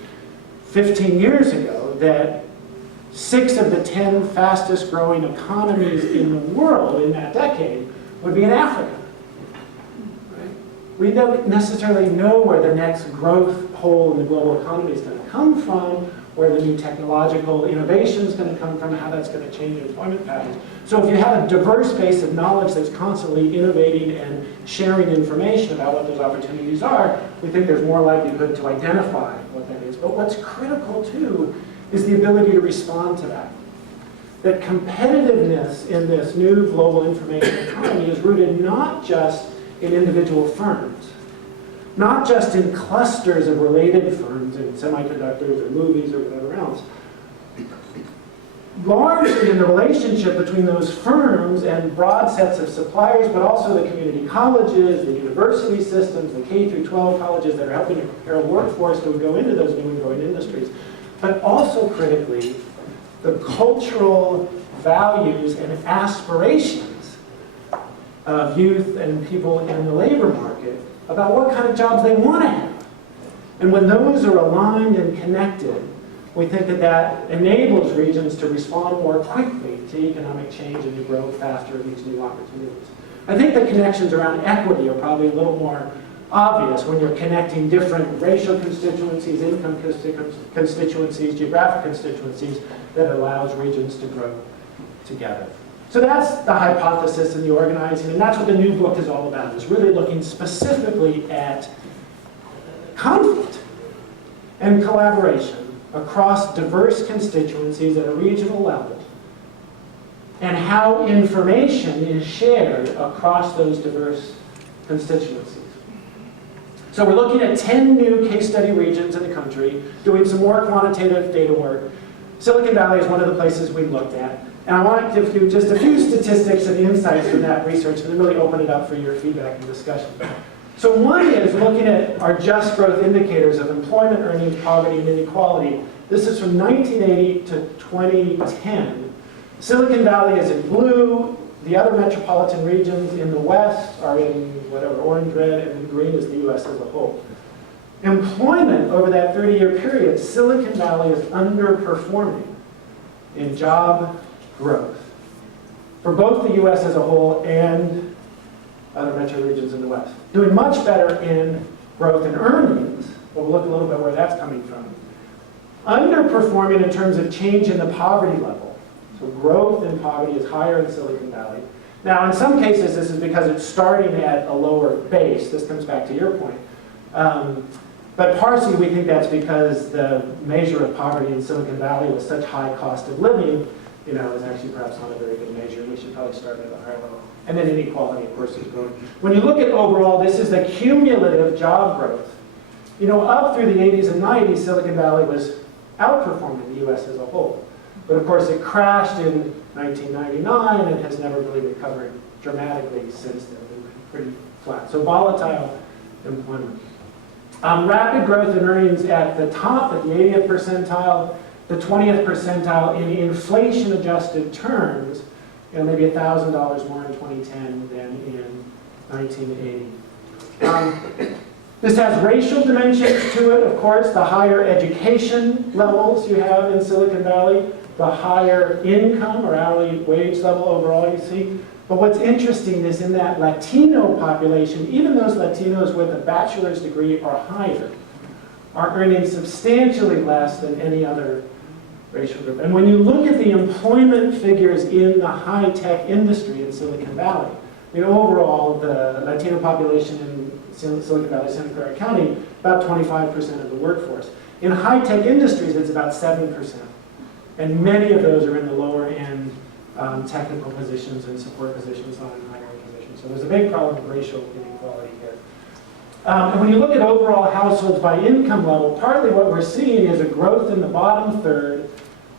15 years ago that 6 of the 10 fastest growing economies in the world in that decade would be in Africa? Right? We don't necessarily know where the next growth hole in the global economy is going to come from, where the new technological innovation is going to come from, how that's going to change employment patterns. So if you have a diverse base of knowledge that's constantly innovating and sharing information about what those opportunities are, we think there's more likelihood to identify what that is. But what's critical too is the ability to respond to that. that competitiveness in this new global information economy is rooted not just in individual firms, not just in clusters of related firms in semiconductors or movies or whatever else, largely in the relationship between those firms and broad sets of suppliers, but also the community colleges, the university systems, the K through 12 colleges that are helping to prepare a workforce that would go into those new and growing industries, but also critically, the cultural values and aspirations of youth and people in the labor market about what kind of jobs they want to have. And when those are aligned and connected, we think that that enables regions to respond more quickly to economic change and to grow faster in these new opportunities. I think the connections around equity are probably a little more obvious when you're connecting different racial constituencies, income constituencies, geographic constituencies that allows regions to grow together. So that's the hypothesis and the organizing, and that's what the new book is all about, is really looking specifically at conflict and collaboration across diverse constituencies at a regional level, and how information is shared across those diverse constituencies. So we're looking at 10 new case study regions in the country, doing some more quantitative data work. Silicon Valley is one of the places we looked at. And I want to give you just a few statistics and insights from that research and really open it up for your feedback and discussion. So one is looking at our just growth indicators of employment, earnings, poverty, and inequality. This is from 1980 to 2010. Silicon Valley is in blue. The other metropolitan regions in the west are in whatever, orange, red, and green is the US as a whole. Employment over that 30-year period, Silicon Valley is underperforming in job growth for both the US as a whole and other metro regions in the west. Doing much better in growth and earnings, but we'll look a little bit where that's coming from. Underperforming in terms of change in the poverty level. So growth in poverty is higher in Silicon Valley. Now, in some cases, this is because it's starting at a lower base. This comes back to your point. But partially, we think that's because the measure of poverty in Silicon Valley with such high cost of living, is actually perhaps not a very good measure. We should probably start at a higher level. And then inequality, of course, is growing. When you look at overall, this is the cumulative job growth. Up through the 80s and 90s, Silicon Valley was outperforming the US as a whole. But of course, it crashed in 1999 and has never really recovered dramatically since then. It's been pretty flat. So volatile employment. Rapid growth in earnings at the top, at the 80th percentile, the 20th percentile in inflation-adjusted terms, maybe $1,000 more in 2010 than in 1980. This has racial dimensions to it, of course. The higher education levels you have in Silicon Valley, the higher income or hourly wage level overall you see. But what's interesting is in that Latino population, even those Latinos with a bachelor's degree or higher are earning substantially less than any other racial group. And when you look at the employment figures in the high-tech industry in Silicon Valley, overall, the Latino population in Silicon Valley, Santa Clara County, about 25% of the workforce. In high-tech industries, it's about 7%. And many of those are in the lower end technical positions and support positions, not in higher positions. So there's a big problem with racial inequality here. And when you look at overall households by income level, partly what we're seeing is a growth in the bottom third,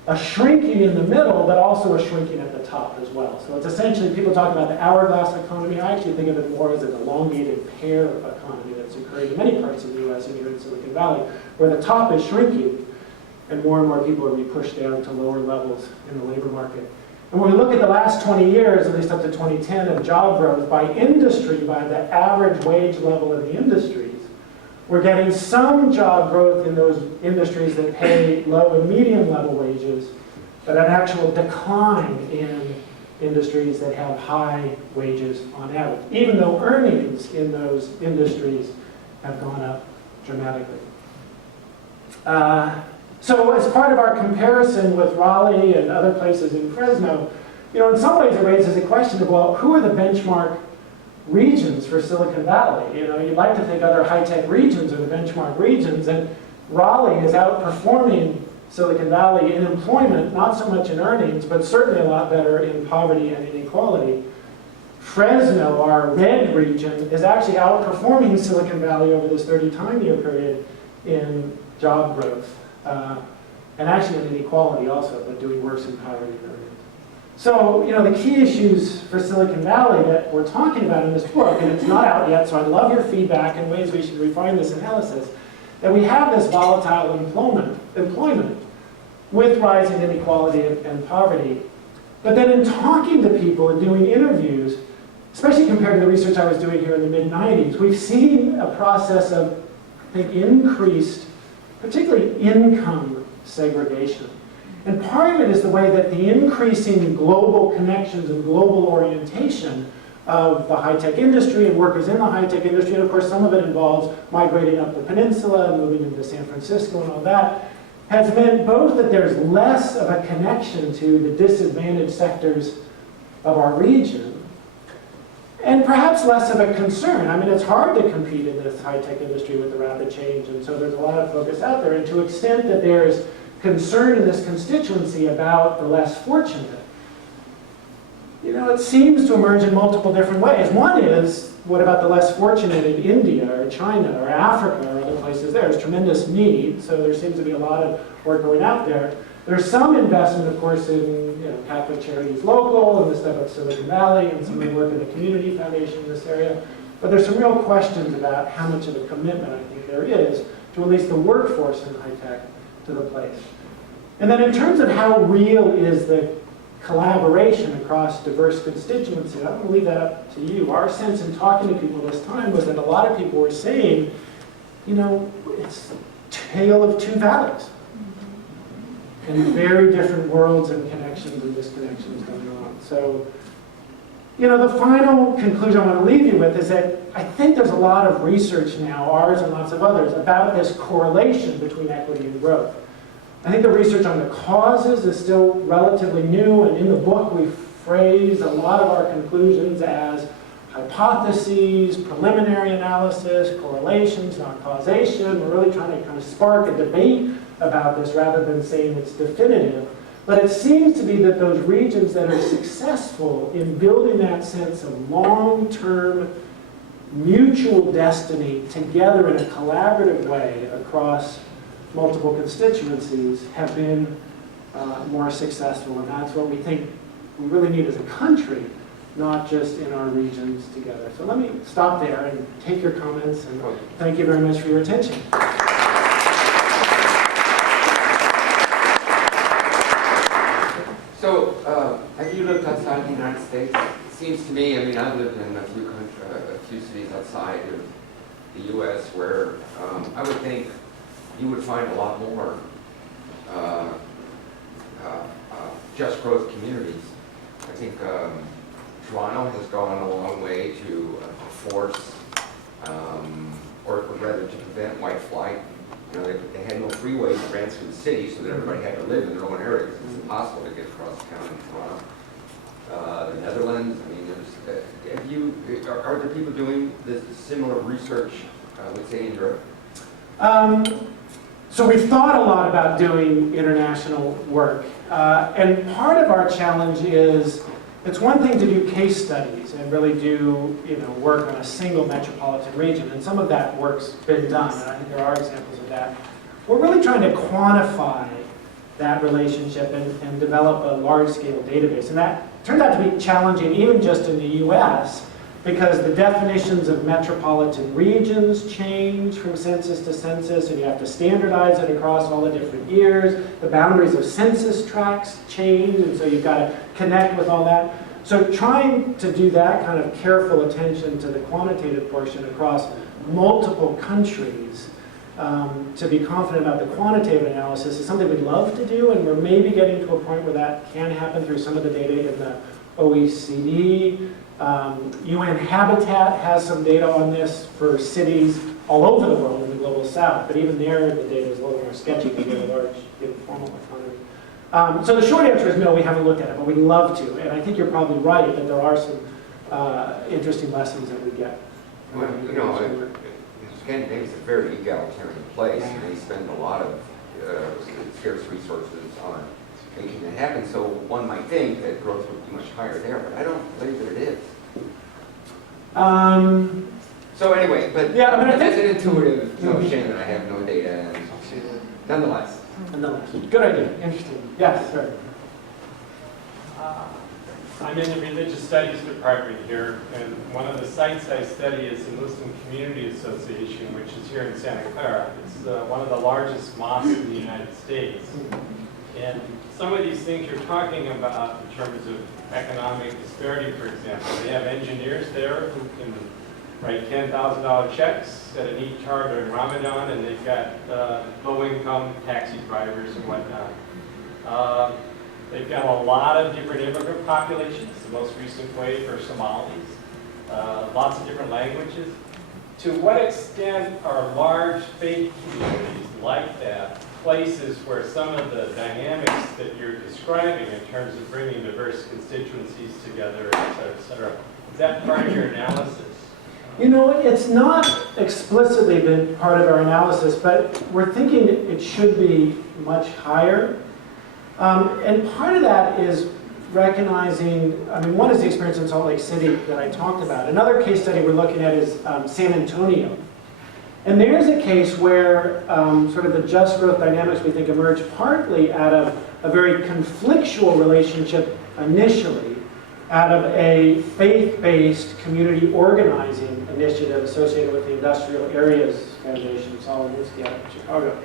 a shrinking in the middle, but also a shrinking at the top as well. So it's essentially, people talk about the hourglass economy. I actually think of it more as an elongated pear economy that's occurring in many parts of the US and here in Silicon Valley, where the top is shrinking and more people are being pushed down to lower levels in the labor market. And when we look at the last 20 years, at least up to 2010, of job growth by industry, by the average wage level in the industries, we're getting some job growth in those industries that pay low and medium level wages, but an actual decline in industries that have high wages on average, even though earnings in those industries have gone up dramatically. So as part of our comparison with Raleigh and other places in Fresno, in some ways it raises a question of, well, who are the benchmark regions for Silicon Valley? You'd like to think other high-tech regions are the benchmark regions, and Raleigh is outperforming Silicon Valley in employment, not so much in earnings, but certainly a lot better in poverty and inequality. Fresno, our red region, is actually outperforming Silicon Valley over this 30-year period in job growth. And actually in inequality also, but doing worse in poverty and earnings. So, the key issues for Silicon Valley that we're talking about in this book, and it's not out yet, so I'd love your feedback and ways we should refine this analysis, that we have this volatile employment with rising inequality and poverty. But then in talking to people and doing interviews, especially compared to the research I was doing here in the mid-90s, we've seen a process of, I think, increased, particularly income segregation. And part of it is the way that the increasing global connections and global orientation of the high-tech industry and workers in the high-tech industry, and of course some of it involves migrating up the peninsula and moving into San Francisco and all that, has meant both that there's less of a connection to the disadvantaged sectors of our region, and perhaps less of a concern. I mean, it's hard to compete in this high-tech industry with the rapid change, and so there's a lot of focus out there. And to the extent that there's concern in this constituency about the less fortunate, it seems to emerge in multiple different ways. One is, what about the less fortunate in India or China or Africa or other places? There's tremendous need, so there seems to be a lot of work going out there. There's some investment, of course, in Catholic Charities Local and the stuff of Silicon Valley and some of the work of the Community Foundation in this area. But there's some real questions about how much of a commitment I think there is to at least the workforce in high tech to the place. And then in terms of how real is the collaboration across diverse constituencies, I'm going to leave that up to you. Our sense in talking to people this time was that a lot of people were saying, it's a tale of two valleys. And very different worlds and connections and disconnections going on. So, the final conclusion I want to leave you with is that I think there's a lot of research now, ours and lots of others, about this correlation between equity and growth. I think the research on the causes is still relatively new, and in the book we phrase a lot of our conclusions as hypotheses, preliminary analysis, correlations, not causation. We're really trying to kind of spark a debate about this rather than saying it's definitive. But it seems to be that those regions that are successful in building that sense of long-term mutual destiny together in a collaborative way across multiple constituencies have been more successful. And that's what we think we really need as a country, not just in our regions together. So let me stop there and take your comments, and thank you very much for your attention. So, have you lived outside the United States? It seems to me, I've lived in a few cities outside of the U.S. where I would think you would find a lot more just growth communities. I think Toronto has gone a long way to force, or rather to prevent white flight. They had no freeways that ran through the city, so that everybody had to live in their own area because it's impossible to get across town in Toronto. The Netherlands, are there people doing this similar research, let's say, in Europe? So we've thought a lot about doing international work. And part of our challenge is, it's one thing to do case studies and really do work on a single metropolitan region, and some of that work's been done, and I think there are examples of that. We're really trying to quantify that relationship and develop a large-scale database. And that turned out to be challenging even just in the US, because the definitions of metropolitan regions change from census to census, and you have to standardize it across all the different years. The boundaries of census tracts change, and so you've got to connect with all that. So trying to do that kind of careful attention to the quantitative portion across multiple countries to be confident about the quantitative analysis is something we'd love to do, and we're maybe getting to a point where that can happen through some of the data in the OECD. UN Habitat has some data on this for cities all over the world in the global south, but even there the data is a little more sketchy than a large informal economy. So the short answer is no, we haven't looked at it, but we'd love to. And I think you're probably right that there are some interesting lessons that we get. Well, Scandinavia is a very egalitarian place, and they spend a lot of scarce resources on making it happen. So one might think that growth would be much higher there, but I don't believe that it is. So anyway, but Yeah, I mean, I that's an intuitive notion, and I have no data, and nonetheless. Good idea, interesting. Yes, sir. I'm in the religious studies department here, and one of the sites I study is the Muslim Community Association, which is here in Santa Clara. It's one of the largest mosques in the United States. And some of these things you're talking about in terms of economic disparity, for example, they have engineers there who can write $10,000 checks at a neat tar during Ramadan, and they've got low-income taxi drivers and whatnot. They've got a lot of different immigrant populations, the most recent wave are Somalis, lots of different languages. To what extent are large faith communities like that places where some of the dynamics that you're describing in terms of bringing diverse constituencies together, et cetera, is that part of your analysis? You know, it's not explicitly been part of our analysis, but we're thinking it should be much higher. And part of that is recognizing, I mean, one is the experience in Salt Lake City that I talked about. Another case study we're looking at is San Antonio. And there's a case where sort of the just growth dynamics we think emerge partly out of a very conflictual relationship initially, out of a faith-based community organizing initiative associated with the Industrial Areas Foundation, Solidarity out of Chicago,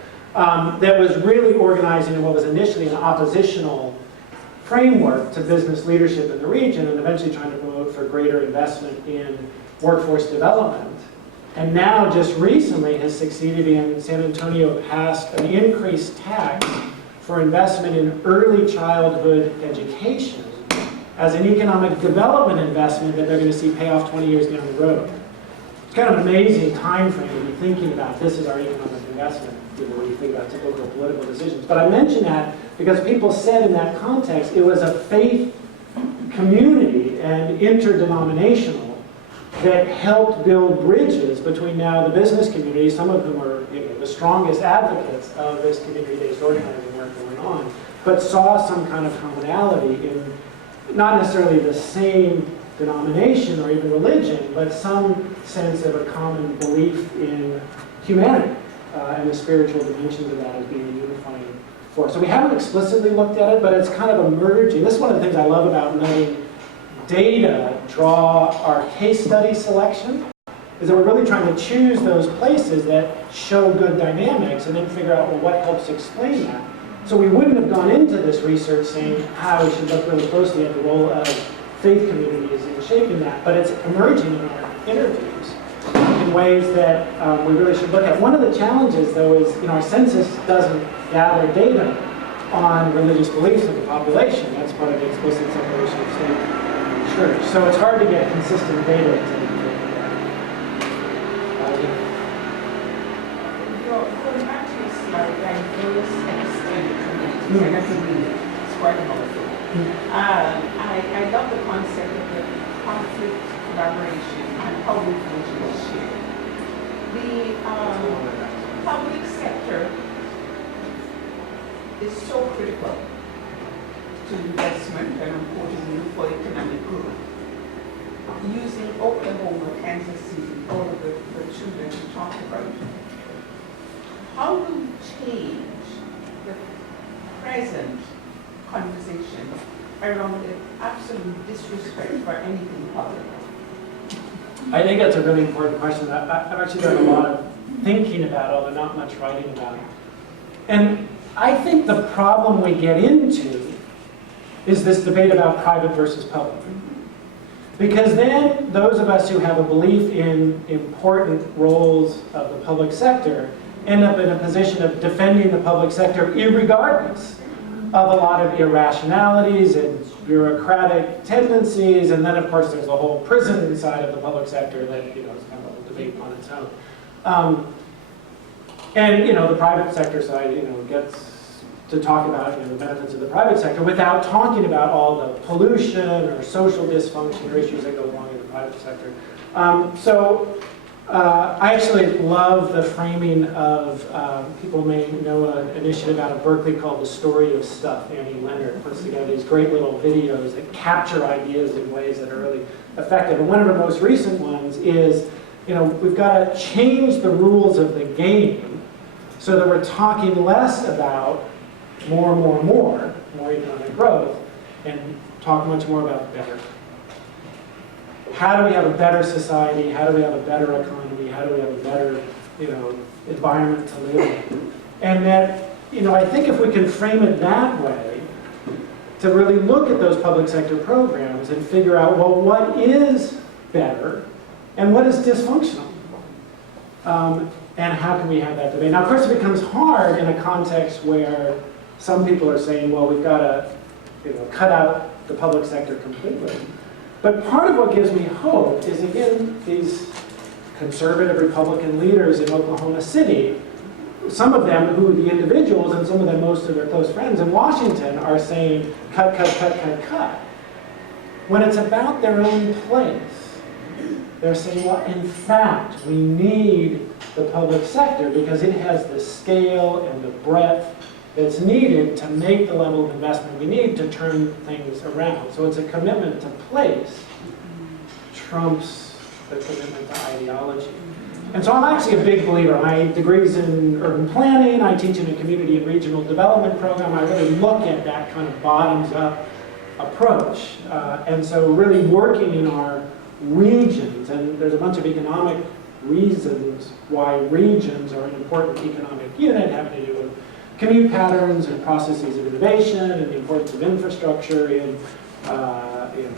that was really organizing in what was initially an oppositional framework to business leadership in the region, and eventually trying to promote for greater investment in workforce development. And now, just recently, has succeeded in San Antonio passed an increased tax for investment in early childhood education as an economic development investment that they're going to see pay off 20 years down the road. It's kind of an amazing time frame to be thinking about this is our economic investment, when you think about typical political decisions. But I mention that because people said in that context it was a faith community and interdenominational that helped build bridges between now the business community, some of whom are the strongest advocates of this community-based organizing work going on, but saw some kind of commonality in not necessarily the same denomination or even religion, but some sense of a common belief in humanity and the spiritual dimensions of that as being a unifying force. So we haven't explicitly looked at it, but it's kind of emerging. This is one of the things I love about letting data draw our case study selection, is that we're really trying to choose those places that show good dynamics and then figure out, well, what helps explain that. So we wouldn't have gone into this research saying how we should look really closely at the role of faith communities in shaping that, but it's emerging in our interviews in ways that we really should look at. One of the challenges, though, is our census doesn't gather data on religious beliefs of the population. That's part of the explicit separation of state and church. So it's hard to get consistent data to Going back to your slide, diverse epistemic communities, and that's a really quite a mouthful. I love the concept of the conflict, collaboration, and how we function share. The public sector is so critical to investment and importantly for economic growth. Using Oklahoma, Kansas City, all of the children we talked about, how do we change the present conversation around the absolute disrespect for anything public? I think that's a really important question. I've actually done a lot of thinking about, although not much writing about it. And I think the problem we get into is this debate about private versus public. Because then those of us who have a belief in important roles of the public sector end up in a position of defending the public sector irregardless of a lot of irrationalities and bureaucratic tendencies, and then of course there's the whole prison side of the public sector that is kind of a debate on its own. And the private sector side gets to talk about the benefits of the private sector without talking about all the pollution or social dysfunction or issues that go along in the private sector. I actually love the framing of, people may know an initiative out of Berkeley called The Story of Stuff. Annie Leonard puts together these great little videos that capture ideas in ways that are really effective. And one of her most recent ones is, we've got to change the rules of the game so that we're talking less about more economic growth, and talk much more about better. How do we have a better society? How do we have a better economy? How do we have a better, environment to live in? And that, I think if we can frame it that way, to really look at those public sector programs and figure out, well, what is better and what is dysfunctional? And how can we have that debate? Now, of course, it becomes hard in a context where some people are saying, well, we've got to, cut out the public sector completely. But part of what gives me hope is, again, these conservative Republican leaders in Oklahoma City, some of them who the individuals and some of them most of their close friends in Washington are saying, cut, cut, cut, cut, cut. When it's about their own place, they're saying, well, in fact, we need the public sector because it has the scale and the breadth that's needed to make the level of investment we need to turn things around. So it's a commitment to place trumps the commitment to ideology. And so I'm actually a big believer. My degree's in urban planning. I teach in a community and regional development program. I really look at that kind of bottoms-up approach. And so really working in our regions, and there's a bunch of economic reasons why regions are an important economic unit, having to do with commute patterns and processes of innovation and the importance of infrastructure in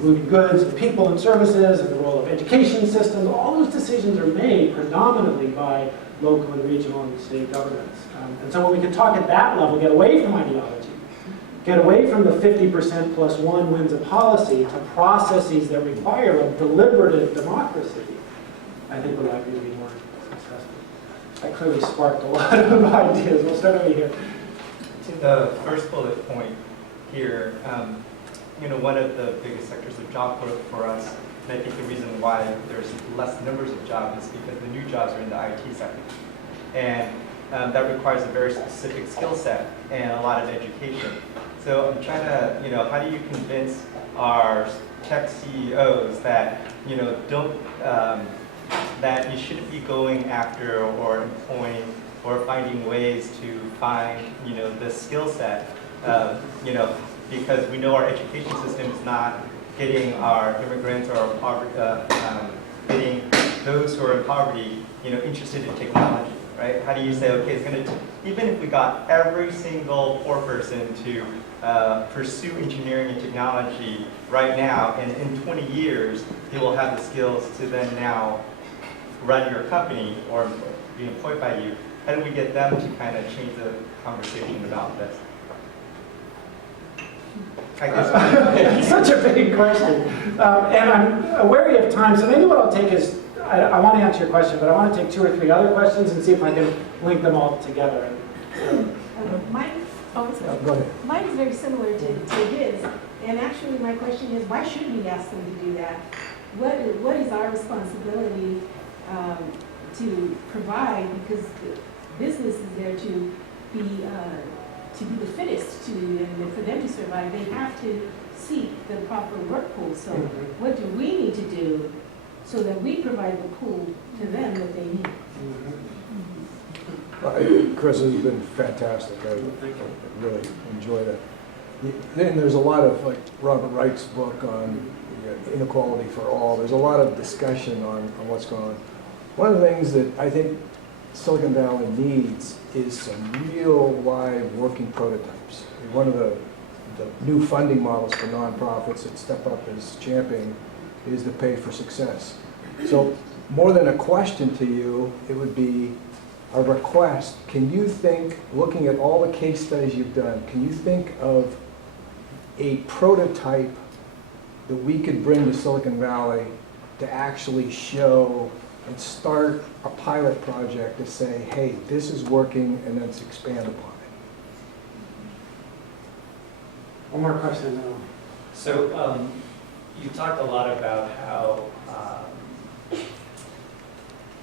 moving goods and people and services and the role of education systems. All those decisions are made predominantly by local and regional and state governments. And so when we can talk at that level, get away from ideology, get away from the 50% plus one wins a policy to processes that require a deliberative democracy, I think we're likely to be more successful. I clearly sparked a lot of ideas. We'll start over here. To the first bullet point here, one of the biggest sectors of job growth for us, and I think the reason why there's less numbers of jobs is because the new jobs are in the IT sector. And that requires a very specific skill set and a lot of education. So I'm trying to, how do you convince our tech CEOs that, that you shouldn't be going after or employing or finding ways to find, the skill set, because we know our education system is not getting our immigrants or getting those who are in poverty, interested in technology, right? How do you say, okay, it's going to, even if we got every single poor person to pursue engineering and technology right now, and in 20 years, they will have the skills to then now run your company or be employed by you. How do we get them to kind of change the conversation about this? I guess. Such a big question. And I'm wary of time, so maybe what I'll take is, I want to answer your question, but I want to take 2 or 3 other questions and see if I can link them all together. Mine is very similar to his. And actually my question is, why should we ask them to do that? What is our responsibility to provide? Because the business is there to be the fittest, and for them to survive, they have to seek the proper work pool. So what do we need to do so that we provide the pool to them that they need? Chris has been fantastic. I really enjoyed it. Then there's a lot of, like Robert Wright's book on inequality for all. There's a lot of discussion on what's going on. One of the things that I think Silicon Valley needs is some real live working prototypes. One of the new funding models for nonprofits that Step Up is championing is the pay for success. So more than a question to you, it would be a request. Can you think, looking at all the case studies you've done, can you think of a prototype that we could bring to Silicon Valley to actually show and start a pilot project to say, hey, this is working, and let's expand upon it? One more question. So you talked a lot about how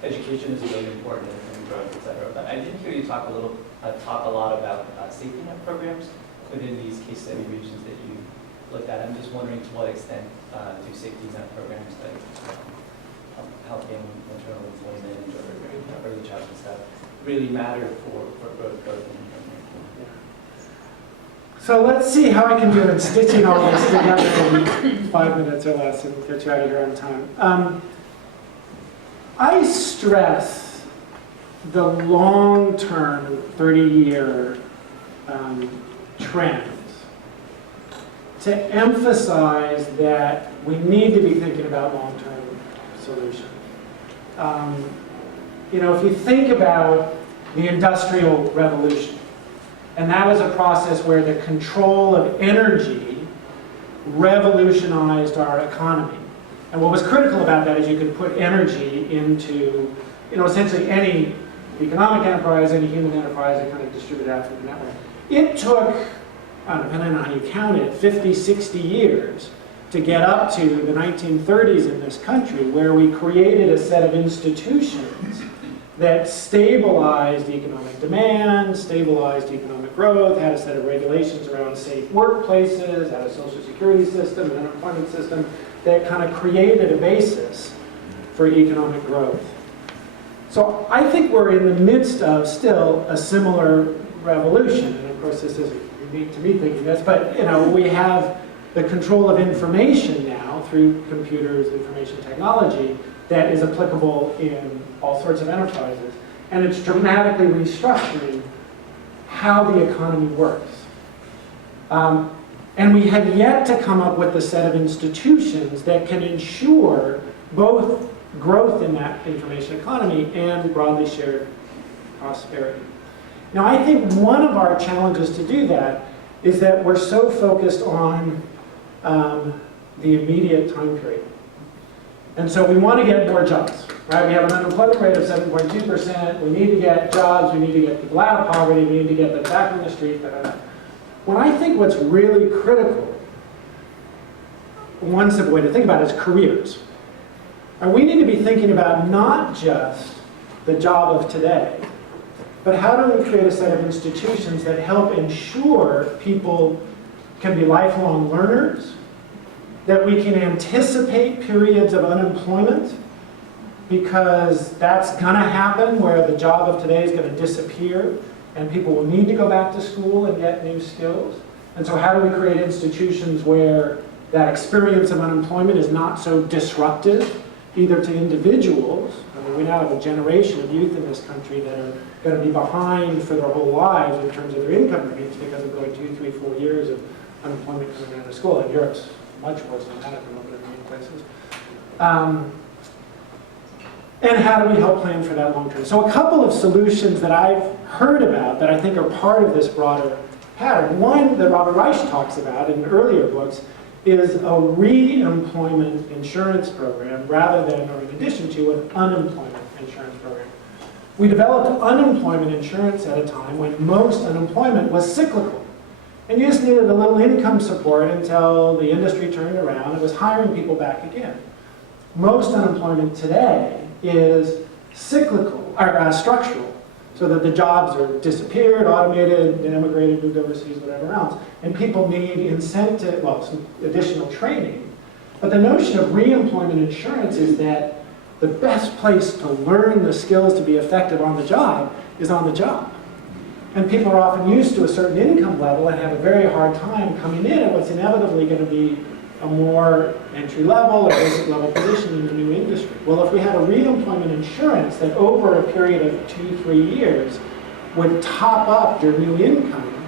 education is really important and growth, et cetera. But I did hear you talk a lot about safety net programs within these case study regions that you looked at. I'm just wondering to what extent do safety net programs like helping internal employment or early childhood stuff really matter for growth in So let's see how I can do in stitching all this together in 5 minutes or less and get you out of here on time. I stress the long-term, 30-year trends to emphasize that we need to be thinking about long-term solutions. If you think about the Industrial Revolution, and that was a process where the control of energy revolutionized our economy. And what was critical about that is you could put energy into, essentially any economic enterprise, any human enterprise, and kind of distribute it out through the network. It took, depending on how you count it, 50, 60 years to get up to the 1930s in this country, where we created a set of institutions that stabilized economic demand, stabilized economic growth, had a set of regulations around safe workplaces, had a social security system, an unemployment system that kind of created a basis for economic growth. So I think we're in the midst of still a similar revolution. And of course, this isn't unique to me thinking this, but we have the control of information now through computers, information technology, that is applicable in all sorts of enterprises. And it's dramatically restructuring how the economy works. And we have yet to come up with a set of institutions that can ensure both growth in that information economy and broadly shared prosperity. Now, I think one of our challenges to do that is that we're so focused on the immediate time period. And so we want to get more jobs, right? We have an unemployment rate of 7.2%. We need to get jobs. We need to get people out of poverty. We need to get them back on the street. When I think what's really critical, one simple way to think about it is careers. And we need to be thinking about not just the job of today, but how do we create a set of institutions that help ensure people can be lifelong learners, that we can anticipate periods of unemployment, because that's going to happen where the job of today is going to disappear and people will need to go back to school and get new skills. And so how do we create institutions where that experience of unemployment is not so disruptive, either to individuals. I mean, we now have a generation of youth in this country that are going to be behind for their whole lives in terms of their income rates because of going 2, 3, 4 years of unemployment coming out of school. And Europe's much worse than that at the moment in many places. And how do we help plan for that long term? So a couple of solutions that I've heard about that I think are part of this broader pattern. One that Robert Reich talks about in earlier books is a re-employment insurance program rather than, or in addition to, an unemployment insurance program. We developed unemployment insurance at a time when most unemployment was cyclical. And you just needed a little income support until the industry turned around and was hiring people back again. Most unemployment today is cyclical, or structural, so that the jobs are disappeared, automated, emigrated, moved overseas, whatever else. And people need incentive, well, some additional training. But the notion of re-employment insurance is that the best place to learn the skills to be effective on the job is on the job. And people are often used to a certain income level and have a very hard time coming in at what's inevitably going to be a more entry-level or basic-level position in the new industry. Well, if we had a re-employment insurance that over a period of 2, 3 years would top up your new income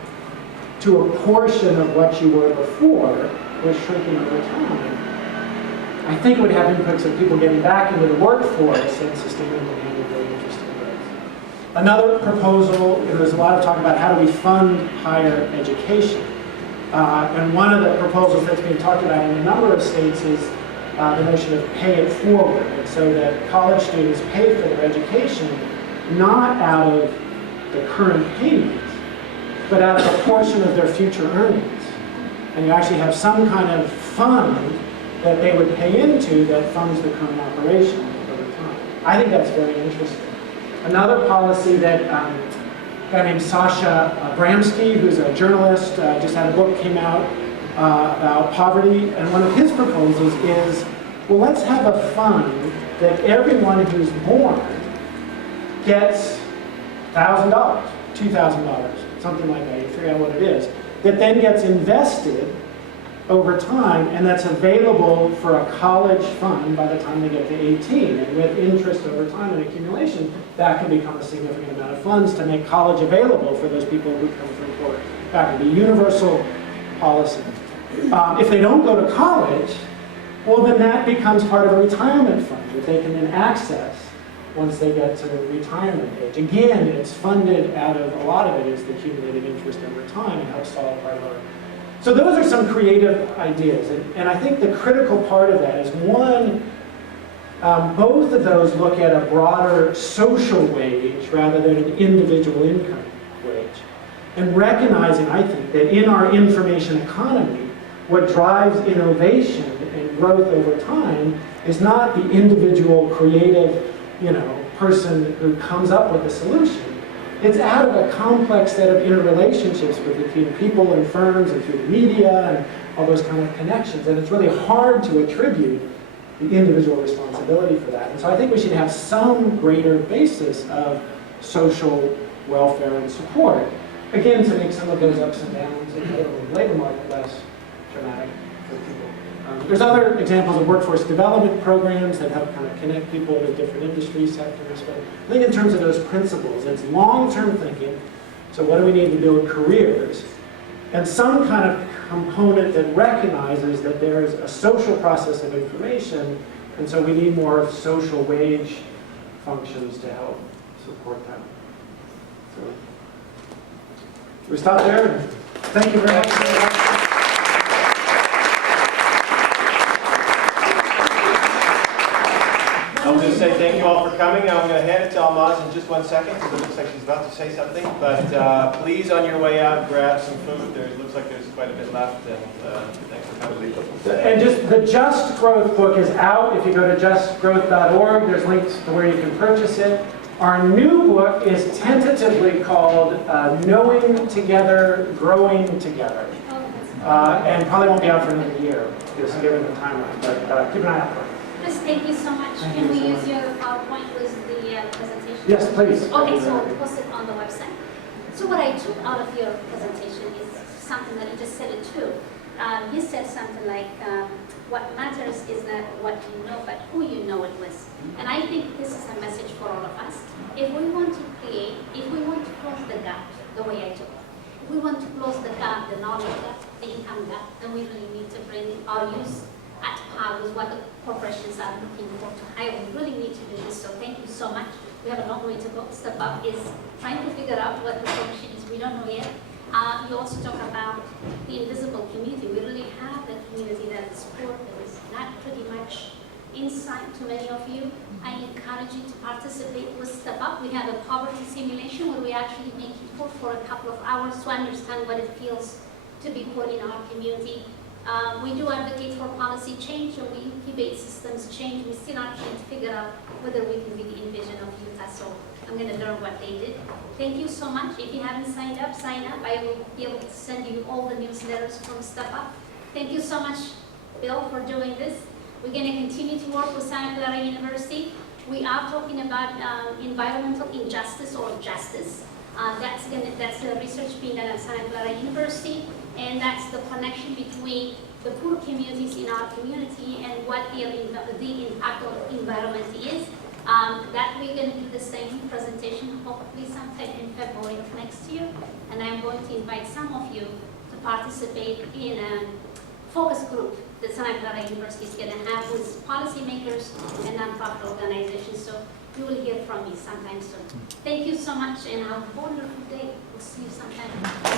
to a portion of what you were before, was shrinking over time, I think it would have inputs of people getting back into the workforce and sustainably in very interesting ways. Another proposal, there's a lot of talk about how do we fund higher education. And one of the proposals that's being talked about in a number of states is the notion of pay it forward. And so that college students pay for their education not out of the current payments, but out of a portion of their future earnings. And you actually have some kind of fund that they would pay into that funds the current operation over time. I think that's very interesting. Another policy that a guy named Sasha Bramsky, who's a journalist, just had a book came out about poverty, and one of his proposals is, well, let's have a fund that everyone who's born gets $1,000, $2,000, something like that, you figure out what it is, that then gets invested over time, and that's available for a college fund by the time they get to 18. And with interest over time and accumulation, that can become a significant amount of funds to make college available for those people who come from poor background. The universal policy. If they don't go to college, well, then that becomes part of a retirement fund that they can then access once they get to retirement age. Again, it's funded out of, a lot of it is the accumulated interest over time and helps solve part of our. So those are some creative ideas. And I think the critical part of that is, one, both of those look at a broader social wage rather than an individual income wage. And recognizing, I think, that in our information economy, what drives innovation and growth over time is not the individual creative, person who comes up with a solution. It's out of a complex set of interrelationships between people and firms and through the media and all those kind of connections. And it's really hard to attribute the individual responsibility for that. And so I think we should have some greater basis of social welfare and support. Again, to make some of those ups and downs in the labor market less dramatic for people. There's other examples of workforce development programs that help kind of connect people to different industry sectors. But I think in terms of those principles, it's long-term thinking. So what do we need to build careers? And some kind of component that recognizes that there's a social process of information, and so we need more social wage functions to help support that. So, should we stop there? Thank you very much. I'll just say thank you all for coming. I'm going to hand it to Almaz in just 1 second because it looks like she's about to say something. But please, on your way out, grab some food. It looks like there's quite a bit left, and thanks for coming. And just the Just Growth book is out. If you go to justgrowth.org, there's links to where you can purchase it. Our new book is tentatively called Knowing Together, Growing Together. And probably won't be out for another year, just given the timeline. But keep an eye out for it. Chris, thank you so much. Can we use your PowerPoint with the presentation? Yes, please. Okay, so I'll post it on the website. So what I took out of your presentation is something that you just said it too. You said something like, what matters is not what you know, but who you know it with. And I think this is a message for all of us. If we want to create, if we want to close the gap, the way I took it, if we want to close the gap, the knowledge gap, the income gap, then we really need to bring our youth at par with what the corporations are looking for to hire. We really need to do this, so thank you so much. We have a long way to go. Step Up is trying to figure out what the solution is. We don't know yet. You also talk about the invisible community. We really have that community that is poor, that is not pretty much insight to many of you. I encourage you to participate with Step Up. We have a poverty simulation where we actually make you poor for a couple of hours to understand what it feels to be poor in our community. We do advocate for policy change, and we incubate systems change. We still are trying to figure out whether we can be the envision of Utah, so I'm going to learn what they did. Thank you so much. If you haven't signed up, sign up. I will be able to send you all the newsletters from Step Up. Thank you so much, Bill, for doing this. We're going to continue to work with Santa Clara University. We are talking about environmental injustice or justice. That's a research being done at Santa Clara University, and that's the connection between the poor communities in our community and what the impact of environment is. That we're going to do the same presentation hopefully sometime in February of next year, and I'm going to invite some of you to participate in a focus group that Santa Clara University is going to have with policymakers and nonprofit organizations. So you will hear from me sometime soon. Thank you so much, and have a wonderful day. We'll see you sometime.